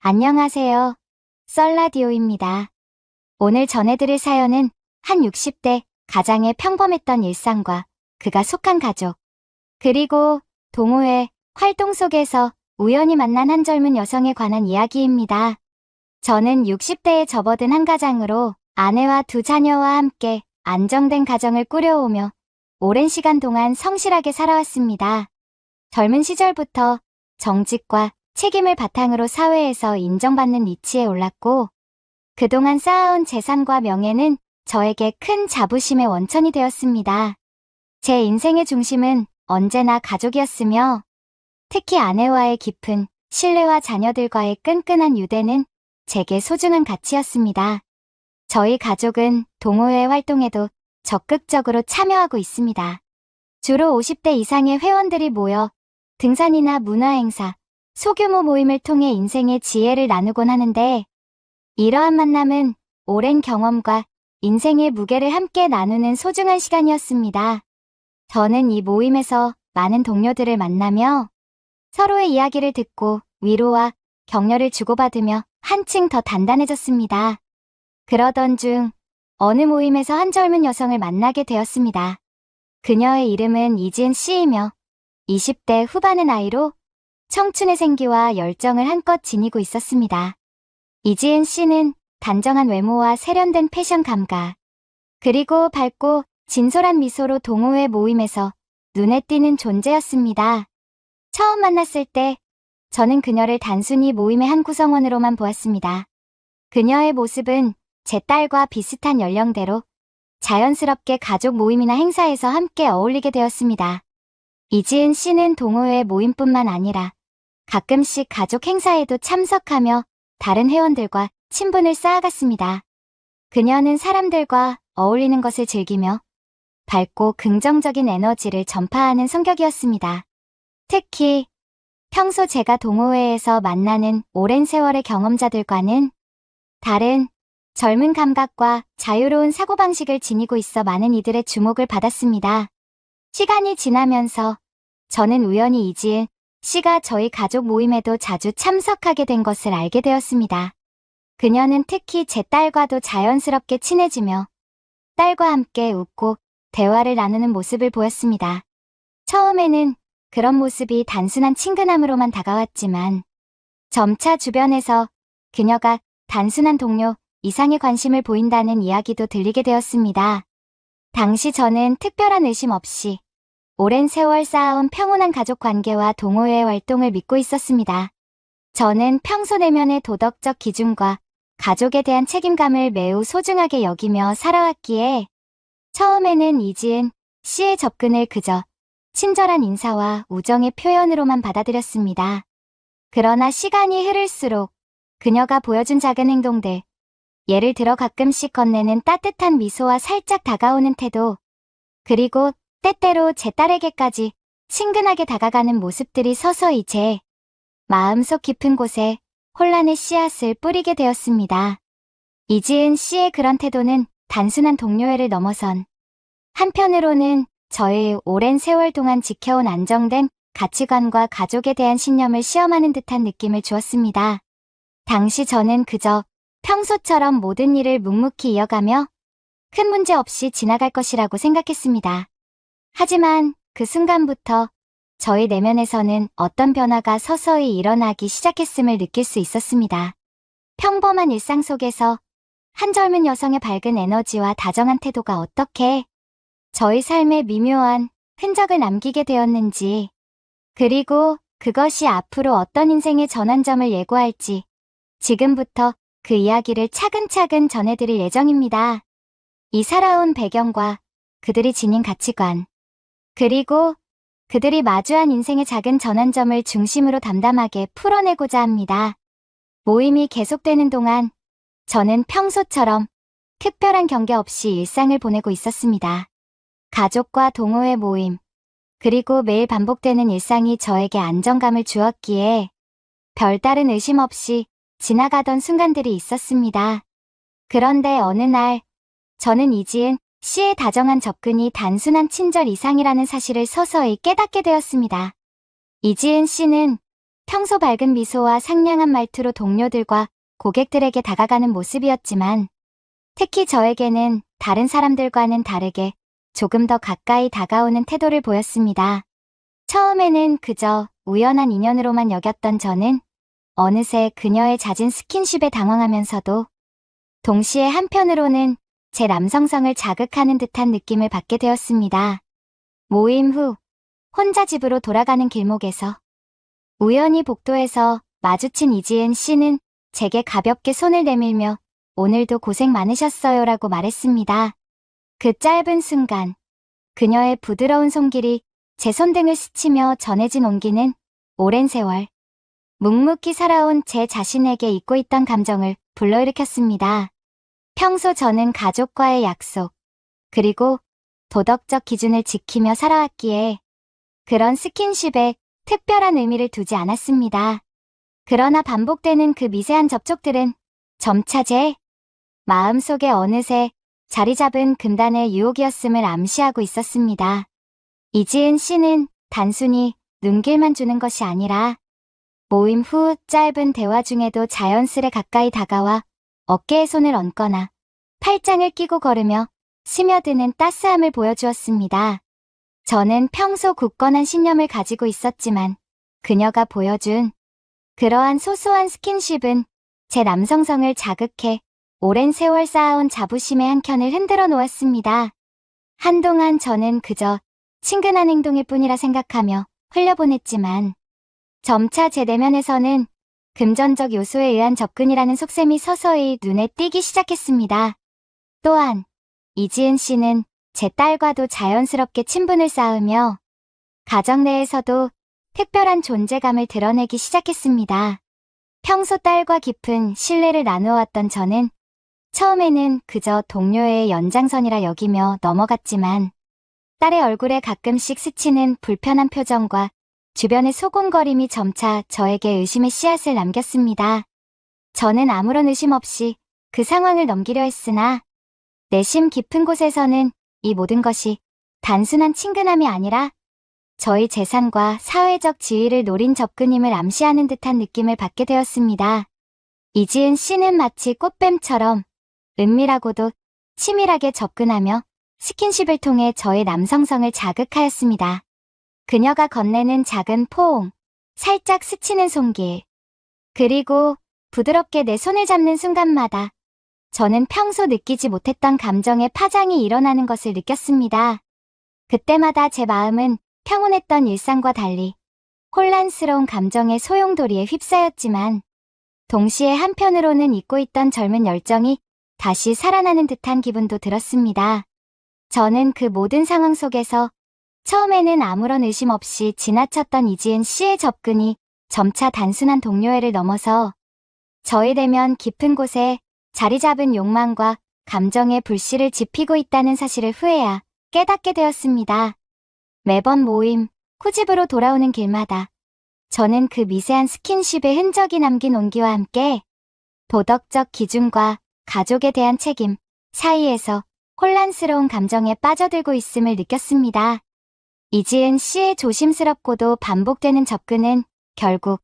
안녕하세요. 썰라디오입니다. 오늘 전해드릴 사연은 한 60대 가장의 평범했던 일상과 그가 속한 가족, 그리고 동호회 활동 속에서 우연히 만난 한 젊은 여성에 관한 이야기입니다. 저는 60대에 접어든 한 가장으로 아내와 2 자녀와 함께 안정된 가정을 꾸려오며 오랜 시간 동안 성실하게 살아왔습니다. 젊은 시절부터 정직과 책임을 바탕으로 사회에서 인정받는 위치에 올랐고 그동안 쌓아온 재산과 명예는 저에게 큰 자부심의 원천이 되었습니다. 제 인생의 중심은 언제나 가족이었으며 특히 아내와의 깊은 신뢰와 자녀들과의 끈끈한 유대는 제게 소중한 가치였습니다. 저희 가족은 동호회 활동에도 적극적으로 참여하고 있습니다. 주로 50대 이상의 회원들이 모여 등산이나 문화행사, 소규모 모임을 통해 인생의 지혜를 나누곤 하는데 이러한 만남은 오랜 경험과 인생의 무게를 함께 나누는 소중한 시간이었습니다. 저는 이 모임에서 많은 동료들을 만나며 서로의 이야기를 듣고 위로와 격려를 주고받으며 한층 더 단단해졌습니다. 그러던 중 어느 모임에서 한 젊은 여성을 만나게 되었습니다. 그녀의 이름은 이지은 씨이며 20대 후반의 나이로 청춘의 생기와 열정을 한껏 지니고 있었습니다. 이지은 씨는 단정한 외모와 세련된 패션 감각, 그리고 밝고 진솔한 미소로 동호회 모임에서 눈에 띄는 존재였습니다. 처음 만났을 때 저는 그녀를 단순히 모임의 한 구성원으로만 보았습니다. 그녀의 모습은 제 딸과 비슷한 연령대로 자연스럽게 가족 모임이나 행사에서 함께 어울리게 되었습니다. 이지은 씨는 동호회 모임뿐만 아니라 가끔씩 가족 행사에도 참석하며 다른 회원들과 친분을 쌓아갔습니다. 그녀는 사람들과 어울리는 것을 즐기며 밝고 긍정적인 에너지를 전파하는 성격이었습니다. 특히 평소 제가 동호회에서 만나는 오랜 세월의 경험자들과는 다른 젊은 감각과 자유로운 사고방식을 지니고 있어 많은 이들의 주목을 받았습니다. 시간이 지나면서 저는 우연히 이지은 씨가 저희 가족 모임에도 자주 참석하게 된 것을 알게 되었습니다. 그녀는 특히 제 딸과도 자연스럽게 친해지며 딸과 함께 웃고 대화를 나누는 모습을 보였습니다. 처음에는 그런 모습이 단순한 친근함으로만 다가왔지만 점차 주변에서 그녀가 단순한 동료 이상의 관심을 보인다는 이야기도 들리게 되었습니다. 당시 저는 특별한 의심 없이 오랜 세월 쌓아온 평온한 가족 관계와 동호회 활동을 믿고 있었습니다. 저는 평소 내면의 도덕적 기준과 가족에 대한 책임감을 매우 소중하게 여기며 살아왔기에 처음에는 이지은 씨의 접근을 그저 친절한 인사와 우정의 표현으로만 받아들였습니다. 그러나 시간이 흐를수록 그녀가 보여준 작은 행동들, 예를 들어 가끔씩 건네는 따뜻한 미소와 살짝 다가오는 태도, 그리고 때때로 제 딸에게까지 친근하게 다가가는 모습들이 서서히 제 마음속 깊은 곳에 혼란의 씨앗을 뿌리게 되었습니다. 이지은 씨의 그런 태도는 단순한 동료애를 넘어선 한편으로는 저의 오랜 세월 동안 지켜온 안정된 가치관과 가족에 대한 신념을 시험하는 듯한 느낌을 주었습니다. 당시 저는 그저 평소처럼 모든 일을 묵묵히 이어가며 큰 문제 없이 지나갈 것이라고 생각했습니다. 하지만 그 순간부터 저희 내면에서는 어떤 변화가 서서히 일어나기 시작했음을 느낄 수 있었습니다. 평범한 일상 속에서 한 젊은 여성의 밝은 에너지와 다정한 태도가 어떻게 저희 삶에 미묘한 흔적을 남기게 되었는지, 그리고 그것이 앞으로 어떤 인생의 전환점을 예고할지 지금부터 그 이야기를 차근차근 전해드릴 예정입니다. 이 살아온 배경과 그들이 지닌 가치관, 그리고 그들이 마주한 인생의 작은 전환점을 중심으로 담담하게 풀어내고자 합니다. 모임이 계속되는 동안 저는 평소처럼 특별한 경계 없이 일상을 보내고 있었습니다. 가족과 동호회 모임, 그리고 매일 반복되는 일상이 저에게 안정감을 주었기에 별다른 의심 없이 지나가던 순간들이 있었습니다. 그런데 어느 날 저는 이지은 씨의 다정한 접근이 단순한 친절 이상이라는 사실을 서서히 깨닫게 되었습니다. 이지은 씨는 평소 밝은 미소와 상냥한 말투로 동료들과 고객들에게 다가가는 모습이었지만 특히 저에게는 다른 사람들과는 다르게 조금 더 가까이 다가오는 태도를 보였습니다. 처음에는 그저 우연한 인연으로만 여겼던 저는 어느새 그녀의 잦은 스킨십에 당황하면서도 동시에 한편으로는 제 남성성을 자극하는 듯한 느낌을 받게 되었습니다. 모임 후 혼자 집으로 돌아가는 길목에서 우연히 복도에서 마주친 이지은 씨는 제게 가볍게 손을 내밀며 오늘도 고생 많으셨어요라고 말했습니다. 그 짧은 순간 그녀의 부드러운 손길이 제 손등을 스치며 전해진 온기는 오랜 세월 묵묵히 살아온 제 자신에게 잊고 있던 감정을 불러일으켰습니다. 평소 저는 가족과의 약속, 그리고 도덕적 기준을 지키며 살아왔기에 그런 스킨십에 특별한 의미를 두지 않았습니다. 그러나 반복되는 그 미세한 접촉들은 점차 제 마음속에 어느새 자리 잡은 금단의 유혹이었음을 암시하고 있었습니다. 이지은 씨는 단순히 눈길만 주는 것이 아니라 모임 후 짧은 대화 중에도 자연스레 가까이 다가와 어깨에 손을 얹거나 팔짱을 끼고 걸으며 스며드는 따스함을 보여주었습니다. 저는 평소 굳건한 신념을 가지고 있었지만 그녀가 보여준 그러한 소소한 스킨십은 제 남성성을 자극해 오랜 세월 쌓아온 자부심의 한 켠을 흔들어 놓았습니다. 한동안 저는 그저 친근한 행동일 뿐이라 생각하며 흘려보냈지만 점차 제 내면에서는 금전적 요소에 의한 접근이라는 속셈이 서서히 눈에 띄기 시작했습니다. 또한 이지은 씨는 제 딸과도 자연스럽게 친분을 쌓으며 가정 내에서도 특별한 존재감을 드러내기 시작했습니다. 평소 딸과 깊은 신뢰를 나누어왔던 저는 처음에는 그저 동료의 연장선이라 여기며 넘어갔지만 딸의 얼굴에 가끔씩 스치는 불편한 표정과 주변의 소곤거림이 점차 저에게 의심의 씨앗을 남겼습니다. 저는 아무런 의심 없이 그 상황을 넘기려 했으나 내심 깊은 곳에서는 이 모든 것이 단순한 친근함이 아니라 저희 재산과 사회적 지위를 노린 접근임을 암시하는 듯한 느낌을 받게 되었습니다. 이지은 씨는 마치 꽃뱀처럼 은밀하고도 치밀하게 접근하며 스킨십을 통해 저의 남성성을 자극하였습니다. 그녀가 건네는 작은 포옹, 살짝 스치는 손길, 그리고 부드럽게 내 손을 잡는 순간마다 저는 평소 느끼지 못했던 감정의 파장이 일어나는 것을 느꼈습니다. 그때마다 제 마음은 평온했던 일상과 달리 혼란스러운 감정의 소용돌이에 휩싸였지만 동시에 한편으로는 잊고 있던 젊은 열정이 다시 살아나는 듯한 기분도 들었습니다. 저는 그 모든 상황 속에서 처음에는 아무런 의심 없이 지나쳤던 이지은 씨의 접근이 점차 단순한 동료애를 넘어서 저의 내면 깊은 곳에 자리 잡은 욕망과 감정의 불씨를 지피고 있다는 사실을 후에야 깨닫게 되었습니다. 매번 모임, 후 집으로 돌아오는 길마다 저는 그 미세한 스킨십의 흔적이 남긴 온기와 함께 도덕적 기준과 가족에 대한 책임 사이에서 혼란스러운 감정에 빠져들고 있음을 느꼈습니다. 이지은 씨의 조심스럽고도 반복되는 접근은 결국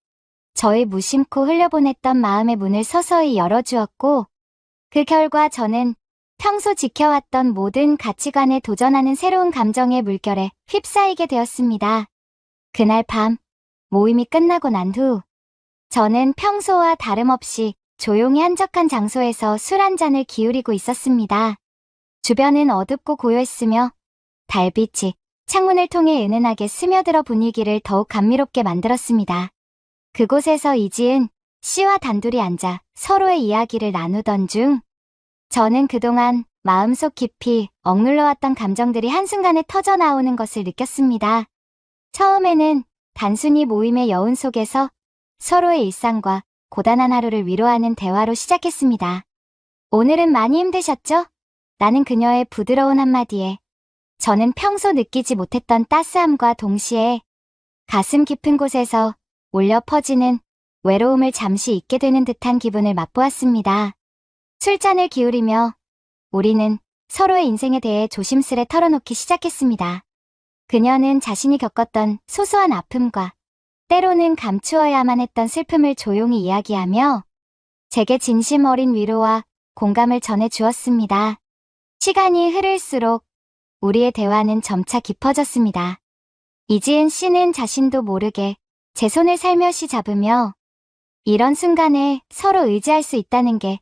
저의 무심코 흘려보냈던 마음의 문을 서서히 열어주었고 그 결과 저는 평소 지켜왔던 모든 가치관에 도전하는 새로운 감정의 물결에 휩싸이게 되었습니다. 그날 밤 모임이 끝나고 난 후 저는 평소와 다름없이 조용히 한적한 장소에서 술 한 잔을 기울이고 있었습니다. 주변은 어둡고 고요했으며 달빛이 창문을 통해 은은하게 스며들어 분위기를 더욱 감미롭게 만들었습니다. 그곳에서 이지은 씨와 단둘이 앉아 서로의 이야기를 나누던 중 저는 그동안 마음속 깊이 억눌러왔던 감정들이 한순간에 터져나오는 것을 느꼈습니다. 처음에는 단순히 모임의 여운 속에서 서로의 일상과 고단한 하루를 위로하는 대화로 시작했습니다. 오늘은 많이 힘드셨죠? 라는 그녀의 부드러운 한마디에 저는 평소 느끼지 못했던 따스함과 동시에 가슴 깊은 곳에서 울려 퍼지는 외로움을 잠시 잊게 되는 듯한 기분을 맛보았습니다. 술잔을 기울이며 우리는 서로의 인생에 대해 조심스레 털어놓기 시작했습니다. 그녀는 자신이 겪었던 소소한 아픔과 때로는 감추어야만 했던 슬픔을 조용히 이야기하며 제게 진심 어린 위로와 공감을 전해주었습니다. 시간이 흐를수록 우리의 대화는 점차 깊어졌습니다. 이지은 씨는 자신도 모르게 제 손을 살며시 잡으며 이런 순간에 서로 의지할 수 있다는 게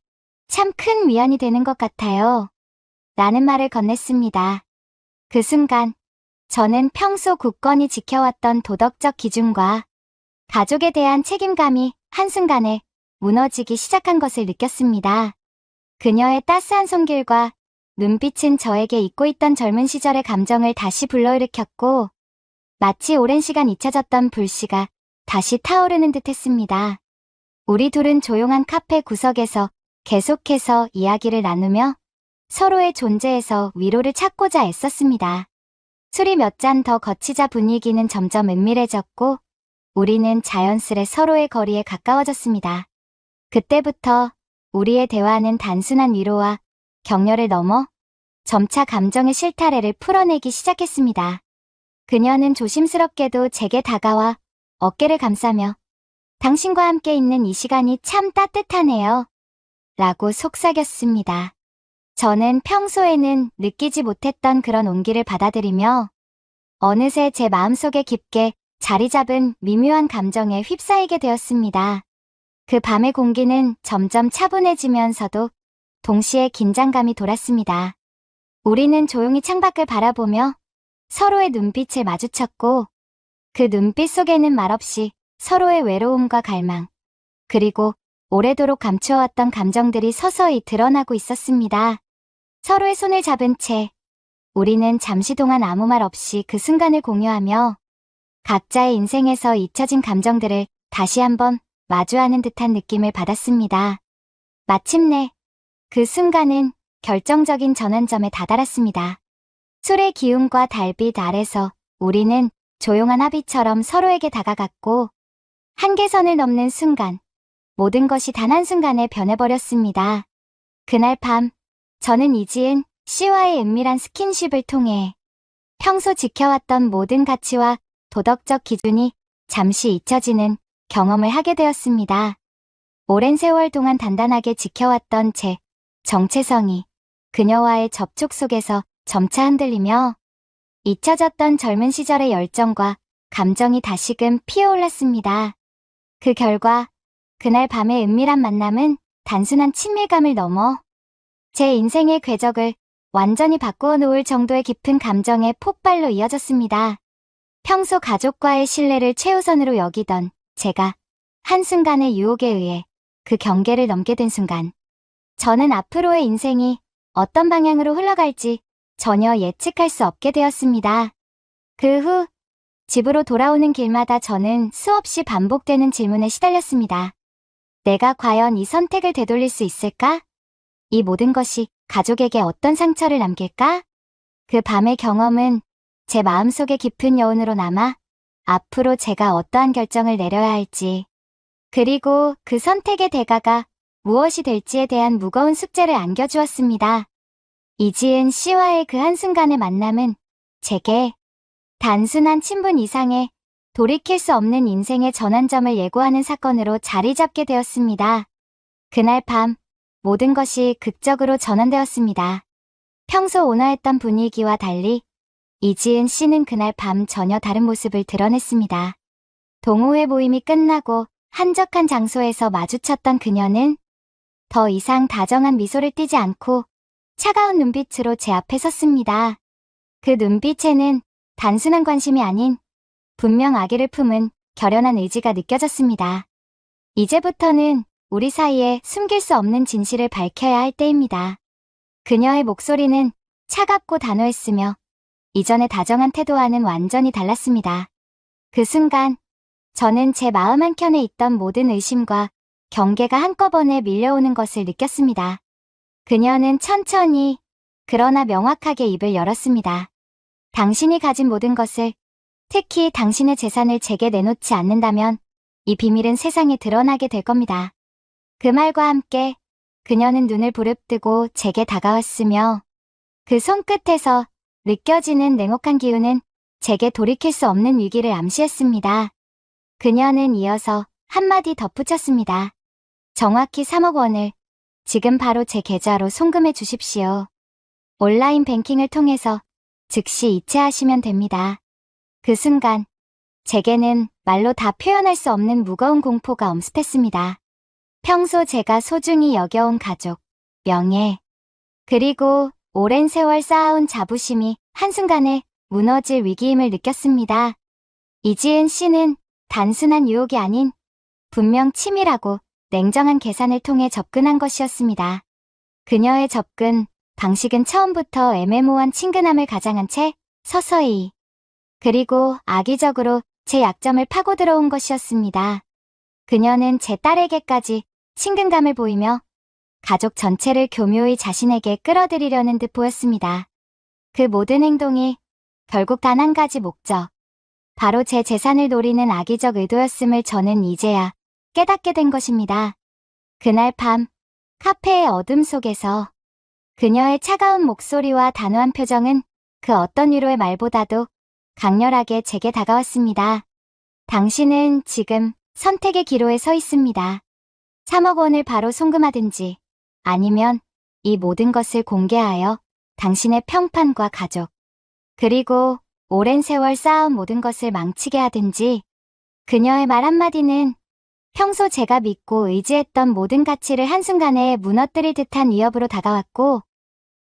참 큰 위안이 되는 것 같아요. 라는 말을 건넸습니다. 그 순간 저는 평소 굳건히 지켜왔던 도덕적 기준과 가족에 대한 책임감이 한순간에 무너지기 시작한 것을 느꼈습니다. 그녀의 따스한 손길과 눈빛은 저에게 잊고 있던 젊은 시절의 감정을 다시 불러일으켰고 마치 오랜 시간 잊혀졌던 불씨가 다시 타오르는 듯 했습니다. 우리 둘은 조용한 카페 구석에서 계속해서 이야기를 나누며 서로의 존재에서 위로를 찾고자 애썼습니다. 술이 몇 잔 더 거치자 분위기는 점점 은밀해졌고 우리는 자연스레 서로의 거리에 가까워졌습니다. 그때부터 우리의 대화는 단순한 위로와 격려를 넘어 점차 감정의 실타래를 풀어내기 시작했습니다. 그녀는 조심스럽게도 제게 다가와 어깨를 감싸며 당신과 함께 있는 이 시간이 참 따뜻하네요. 라고 속삭였습니다. 저는 평소에는 느끼지 못했던 그런 온기를 받아들이며 어느새 제 마음속에 깊게 자리 잡은 미묘한 감정에 휩싸이게 되었습니다. 그 밤의 공기는 점점 차분해지면서도 동시에 긴장감이 돌았습니다. 우리는 조용히 창밖을 바라보며 서로의 눈빛을 마주쳤고 그 눈빛 속에는 말없이 서로의 외로움과 갈망, 그리고 오래도록 감추어왔던 감정들이 서서히 드러나고 있었습니다. 서로의 손을 잡은 채 우리는 잠시 동안 아무 말 없이 그 순간을 공유하며 각자의 인생에서 잊혀진 감정들을 다시 한번 마주하는 듯한 느낌을 받았습니다. 마침내 그 순간은 결정적인 전환점에 다다랐습니다. 술의 기운과 달빛 아래서 우리는 조용한 합의처럼 서로에게 다가갔고 한계선을 넘는 순간 모든 것이 단 한순간에 변해버렸습니다. 그날 밤 저는 이지은 씨와의 은밀한 스킨십을 통해 평소 지켜왔던 모든 가치와 도덕적 기준이 잠시 잊혀지는 경험을 하게 되었습니다. 오랜 세월 동안 단단하게 지켜왔던 제 정체성이 그녀와의 접촉 속에서 점차 흔들리며 잊혀졌던 젊은 시절의 열정과 감정이 다시금 피어올랐습니다. 그 결과 그날 밤의 은밀한 만남은 단순한 친밀감을 넘어 제 인생의 궤적을 완전히 바꾸어 놓을 정도의 깊은 감정의 폭발로 이어졌습니다. 평소 가족과의 신뢰를 최우선으로 여기던 제가 한순간의 유혹에 의해 그 경계를 넘게 된 순간 저는 앞으로의 인생이 어떤 방향으로 흘러갈지 전혀 예측할 수 없게 되었습니다. 그 후 집으로 돌아오는 길마다 저는 수없이 반복되는 질문에 시달렸습니다. 내가 과연 이 선택을 되돌릴 수 있을까? 이 모든 것이 가족에게 어떤 상처를 남길까? 그 밤의 경험은 제 마음속에 깊은 여운으로 남아 앞으로 제가 어떠한 결정을 내려야 할지, 그리고 그 선택의 대가가 무엇이 될지에 대한 무거운 숙제를 안겨주었습니다. 이지은 씨와의 그 한순간의 만남은 제게 단순한 친분 이상의 돌이킬 수 없는 인생의 전환점을 예고하는 사건으로 자리 잡게 되었습니다. 그날 밤 모든 것이 극적으로 전환되었습니다. 평소 온화했던 분위기와 달리 이지은 씨는 그날 밤 전혀 다른 모습을 드러냈습니다. 동호회 모임이 끝나고 한적한 장소에서 마주쳤던 그녀는 더 이상 다정한 미소를 띠지 않고 차가운 눈빛으로 제 앞에 섰습니다. 그 눈빛에는 단순한 관심이 아닌 분명 아기를 품은 결연한 의지가 느껴졌습니다. 이제부터는 우리 사이에 숨길 수 없는 진실을 밝혀야 할 때입니다. 그녀의 목소리는 차갑고 단호했으며 이전의 다정한 태도와는 완전히 달랐습니다. 그 순간 저는 제 마음 한켠에 있던 모든 의심과 경계가 한꺼번에 밀려오는 것을 느꼈습니다. 그녀는 천천히 그러나 명확하게 입을 열었습니다. 당신이 가진 모든 것을, 특히 당신의 재산을 제게 내놓지 않는다면 이 비밀은 세상에 드러나게 될 겁니다. 그 말과 함께 그녀는 눈을 부릅뜨고 제게 다가왔으며 그 손끝에서 느껴지는 냉혹한 기운은 제게 돌이킬 수 없는 위기를 암시했습니다. 그녀는 이어서 한마디 덧붙였습니다. 정확히 3억 원을 지금 바로 제 계좌로 송금해 주십시오. 온라인 뱅킹을 통해서 즉시 이체하시면 됩니다. 그 순간 제게는 말로 다 표현할 수 없는 무거운 공포가 엄습했습니다. 평소 제가 소중히 여겨온 가족, 명예, 그리고 오랜 세월 쌓아온 자부심이 한순간에 무너질 위기임을 느꼈습니다. 이지은 씨는 단순한 유혹이 아닌 분명 치밀하고 냉정한 계산을 통해 접근한 것이었습니다. 그녀의 접근 방식은 처음부터 애매모호한 친근함을 가장한 채 서서히 그리고 악의적으로 제 약점을 파고 들어온 것이었습니다. 그녀는 제 딸에게까지 친근감을 보이며 가족 전체를 교묘히 자신에게 끌어들이려는 듯 보였습니다. 그 모든 행동이 결국 단 한 가지 목적, 바로 제 재산을 노리는 악의적 의도였음을 저는 이제야 깨닫게 된 것입니다. 그날 밤 카페의 어둠 속에서 그녀의 차가운 목소리와 단호한 표정은 그 어떤 위로의 말보다도 강렬하게 제게 다가왔습니다. 당신은 지금 선택의 기로에 서 있습니다. 3억 원을 바로 송금하든지 아니면 이 모든 것을 공개하여 당신의 평판과 가족, 그리고 오랜 세월 쌓아온 모든 것을 망치게 하든지. 그녀의 말 한마디는 평소 제가 믿고 의지했던 모든 가치를 한순간에 무너뜨릴 듯한 위협으로 다가왔고,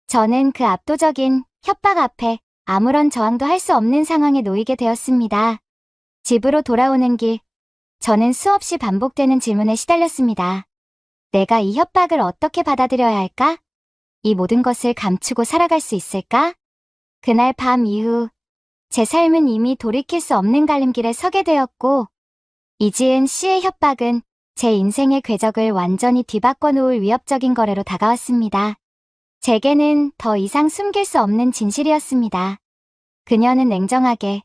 저는 그 압도적인 협박 앞에 아무런 저항도 할 수 없는 상황에 놓이게 되었습니다. 집으로 돌아오는 길, 저는 수없이 반복되는 질문에 시달렸습니다. 내가 이 협박을 어떻게 받아들여야 할까? 이 모든 것을 감추고 살아갈 수 있을까? 그날 밤 이후 제 삶은 이미 돌이킬 수 없는 갈림길에 서게 되었고, 이지은 씨의 협박은 제 인생의 궤적을 완전히 뒤바꿔 놓을 위협적인 거래로 다가왔습니다. 제게는 더 이상 숨길 수 없는 진실이었습니다. 그녀는 냉정하게,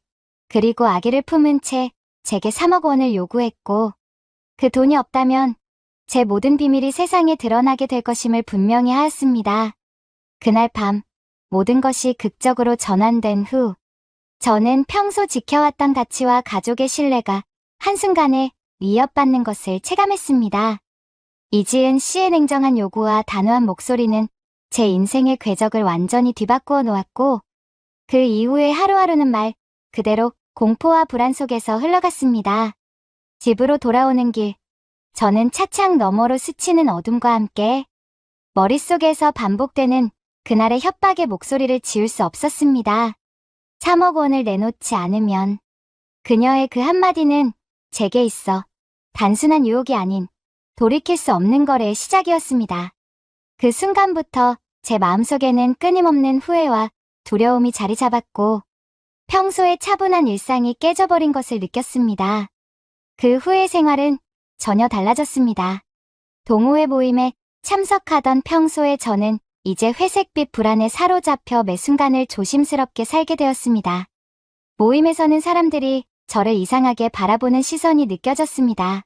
그리고 아기를 품은 채 제게 3억 원을 요구했고, 그 돈이 없다면 제 모든 비밀이 세상에 드러나게 될 것임을 분명히 하였습니다. 그날 밤 모든 것이 극적으로 전환된 후, 저는 평소 지켜왔던 가치와 가족의 신뢰가 한순간에 위협받는 것을 체감했습니다. 이지은 씨의 냉정한 요구와 단호한 목소리는 제 인생의 궤적을 완전히 뒤바꾸어 놓았고, 그 이후의 하루하루는 말 그대로 공포와 불안 속에서 흘러갔습니다. 집으로 돌아오는 길, 저는 차창 너머로 스치는 어둠과 함께 머릿속에서 반복되는 그날의 협박의 목소리를 지울 수 없었습니다. 3억 원을 내놓지 않으면. 그녀의 그 한마디는 제게 있어 단순한 유혹이 아닌 돌이킬 수 없는 거래의 시작이었습니다. 그 순간부터 제 마음속에는 끊임없는 후회와 두려움이 자리 잡았고, 평소의 차분한 일상이 깨져버린 것을 느꼈습니다. 그 후의 생활은 전혀 달라졌습니다. 동호회 모임에 참석하던 평소의 저는 이제 회색빛 불안에 사로잡혀 매 순간을 조심스럽게 살게 되었습니다. 모임에서는 사람들이 저를 이상하게 바라보는 시선이 느껴졌습니다.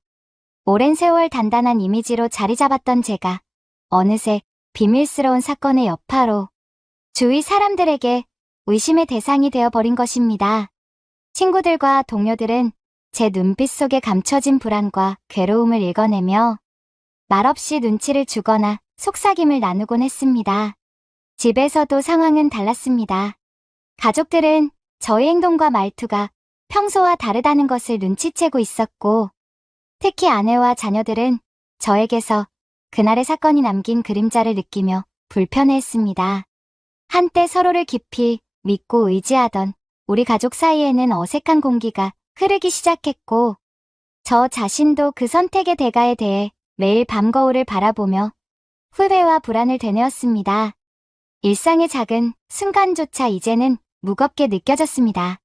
오랜 세월 단단한 이미지로 자리 잡았던 제가 어느새 비밀스러운 사건의 여파로 주위 사람들에게 의심의 대상이 되어버린 것입니다. 친구들과 동료들은 제 눈빛 속에 감춰진 불안과 괴로움을 읽어내며 말없이 눈치를 주거나 속삭임을 나누곤 했습니다. 집에서도 상황은 달랐습니다. 가족들은 저의 행동과 말투가 평소와 다르다는 것을 눈치채고 있었고, 특히 아내와 자녀들은 저에게서 그날의 사건이 남긴 그림자를 느끼며 불편해했습니다. 한때 서로를 깊이 믿고 의지하던 우리 가족 사이에는 어색한 공기가 흐르기 시작했고, 저 자신도 그 선택의 대가에 대해 매일 밤 거울을 바라보며 후회와 불안을 되뇌었습니다. 일상의 작은 순간조차 이제는 무겁게 느껴졌습니다.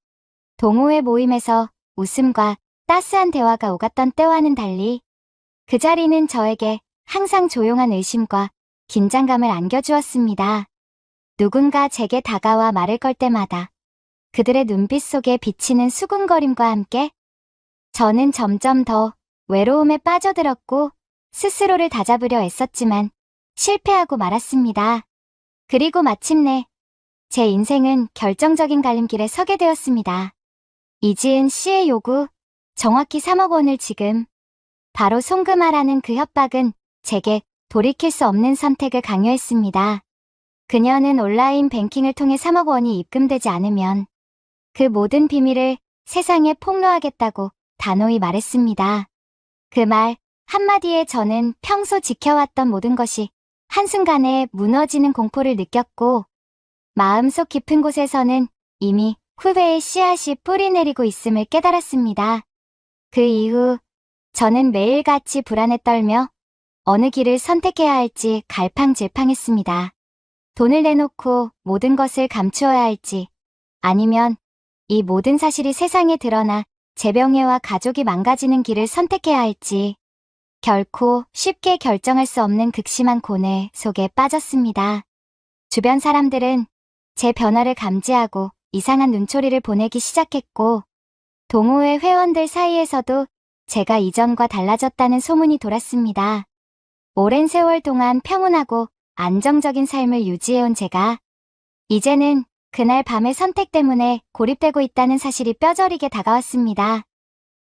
동호회 모임에서 웃음과 따스한 대화가 오갔던 때와는 달리 그 자리는 저에게 항상 조용한 의심과 긴장감을 안겨주었습니다. 누군가 제게 다가와 말을 걸 때마다 그들의 눈빛 속에 비치는 수군거림과 함께 저는 점점 더 외로움에 빠져들었고, 스스로를 다잡으려 애썼지만 실패하고 말았습니다. 그리고 마침내 제 인생은 결정적인 갈림길에 서게 되었습니다. 이지은 씨의 요구, 정확히 3억 원을 지금 바로 송금하라는 그 협박은 제게 돌이킬 수 없는 선택을 강요했습니다. 그녀는 온라인 뱅킹을 통해 3억 원이 입금되지 않으면 그 모든 비밀을 세상에 폭로하겠다고 단호히 말했습니다. 그 말 한마디에 저는 평소 지켜왔던 모든 것이 한순간에 무너지는 공포를 느꼈고, 마음속 깊은 곳에서는 이미 후회의 씨앗이 뿌리내리고 있음을 깨달았습니다. 그 이후 저는 매일같이 불안에 떨며 어느 길을 선택해야 할지 갈팡질팡했습니다. 돈을 내놓고 모든 것을 감추어야 할지, 아니면 이 모든 사실이 세상에 드러나 제 명예와 가족이 망가지는 길을 선택해야 할지, 결코 쉽게 결정할 수 없는 극심한 고뇌 속에 빠졌습니다. 주변 사람들은 제 변화를 감지하고 이상한 눈초리를 보내기 시작했고, 동호회 회원들 사이에서도 제가 이전과 달라졌다는 소문이 돌았습니다. 오랜 세월 동안 평온하고 안정적인 삶을 유지해온 제가 이제는 그날 밤의 선택 때문에 고립되고 있다는 사실이 뼈저리게 다가왔습니다.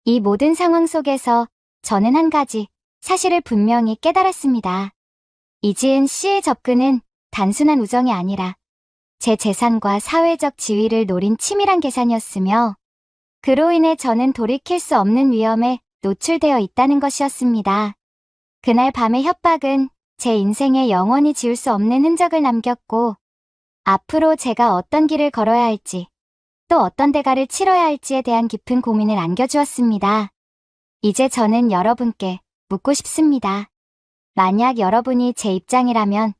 이 모든 상황 속에서 저는 한 가지 사실을 분명히 깨달았습니다. 이지은 씨의 접근은 단순한 우정이 아니라 제 재산과 사회적 지위를 노린 치밀한 계산이었으며 그로 인해 저는 돌이킬 수 없는 위험에 노출되어 있다는 것이었습니다. 그날 밤의 협박은 제 인생에 영원히 지울 수 없는 흔적을 남겼고 앞으로 제가 어떤 길을 걸어야 할지 또 어떤 대가를 치러야 할지에 대한 깊은 고민을 안겨주었습니다. 이제 저는 여러분께 묻고 싶습니다. 만약 여러분이 제 입장이라면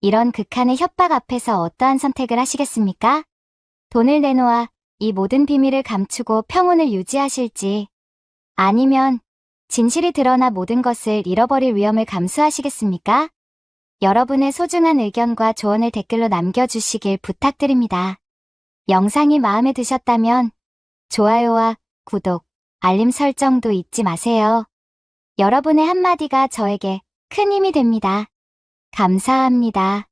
이런 극한의 협박 앞에서 어떠한 선택을 하시겠습니까? 돈을 내놓아 이 모든 비밀을 감추고 평온을 유지하실지 아니면 진실이 드러나 모든 것을 잃어버릴 위험을 감수하시겠습니까? 여러분의 소중한 의견과 조언을 댓글로 남겨주시길 부탁드립니다. 영상이 마음에 드셨다면 좋아요와 구독, 알림 설정도 잊지 마세요. 여러분의 한마디가 저에게 큰 힘이 됩니다. 감사합니다.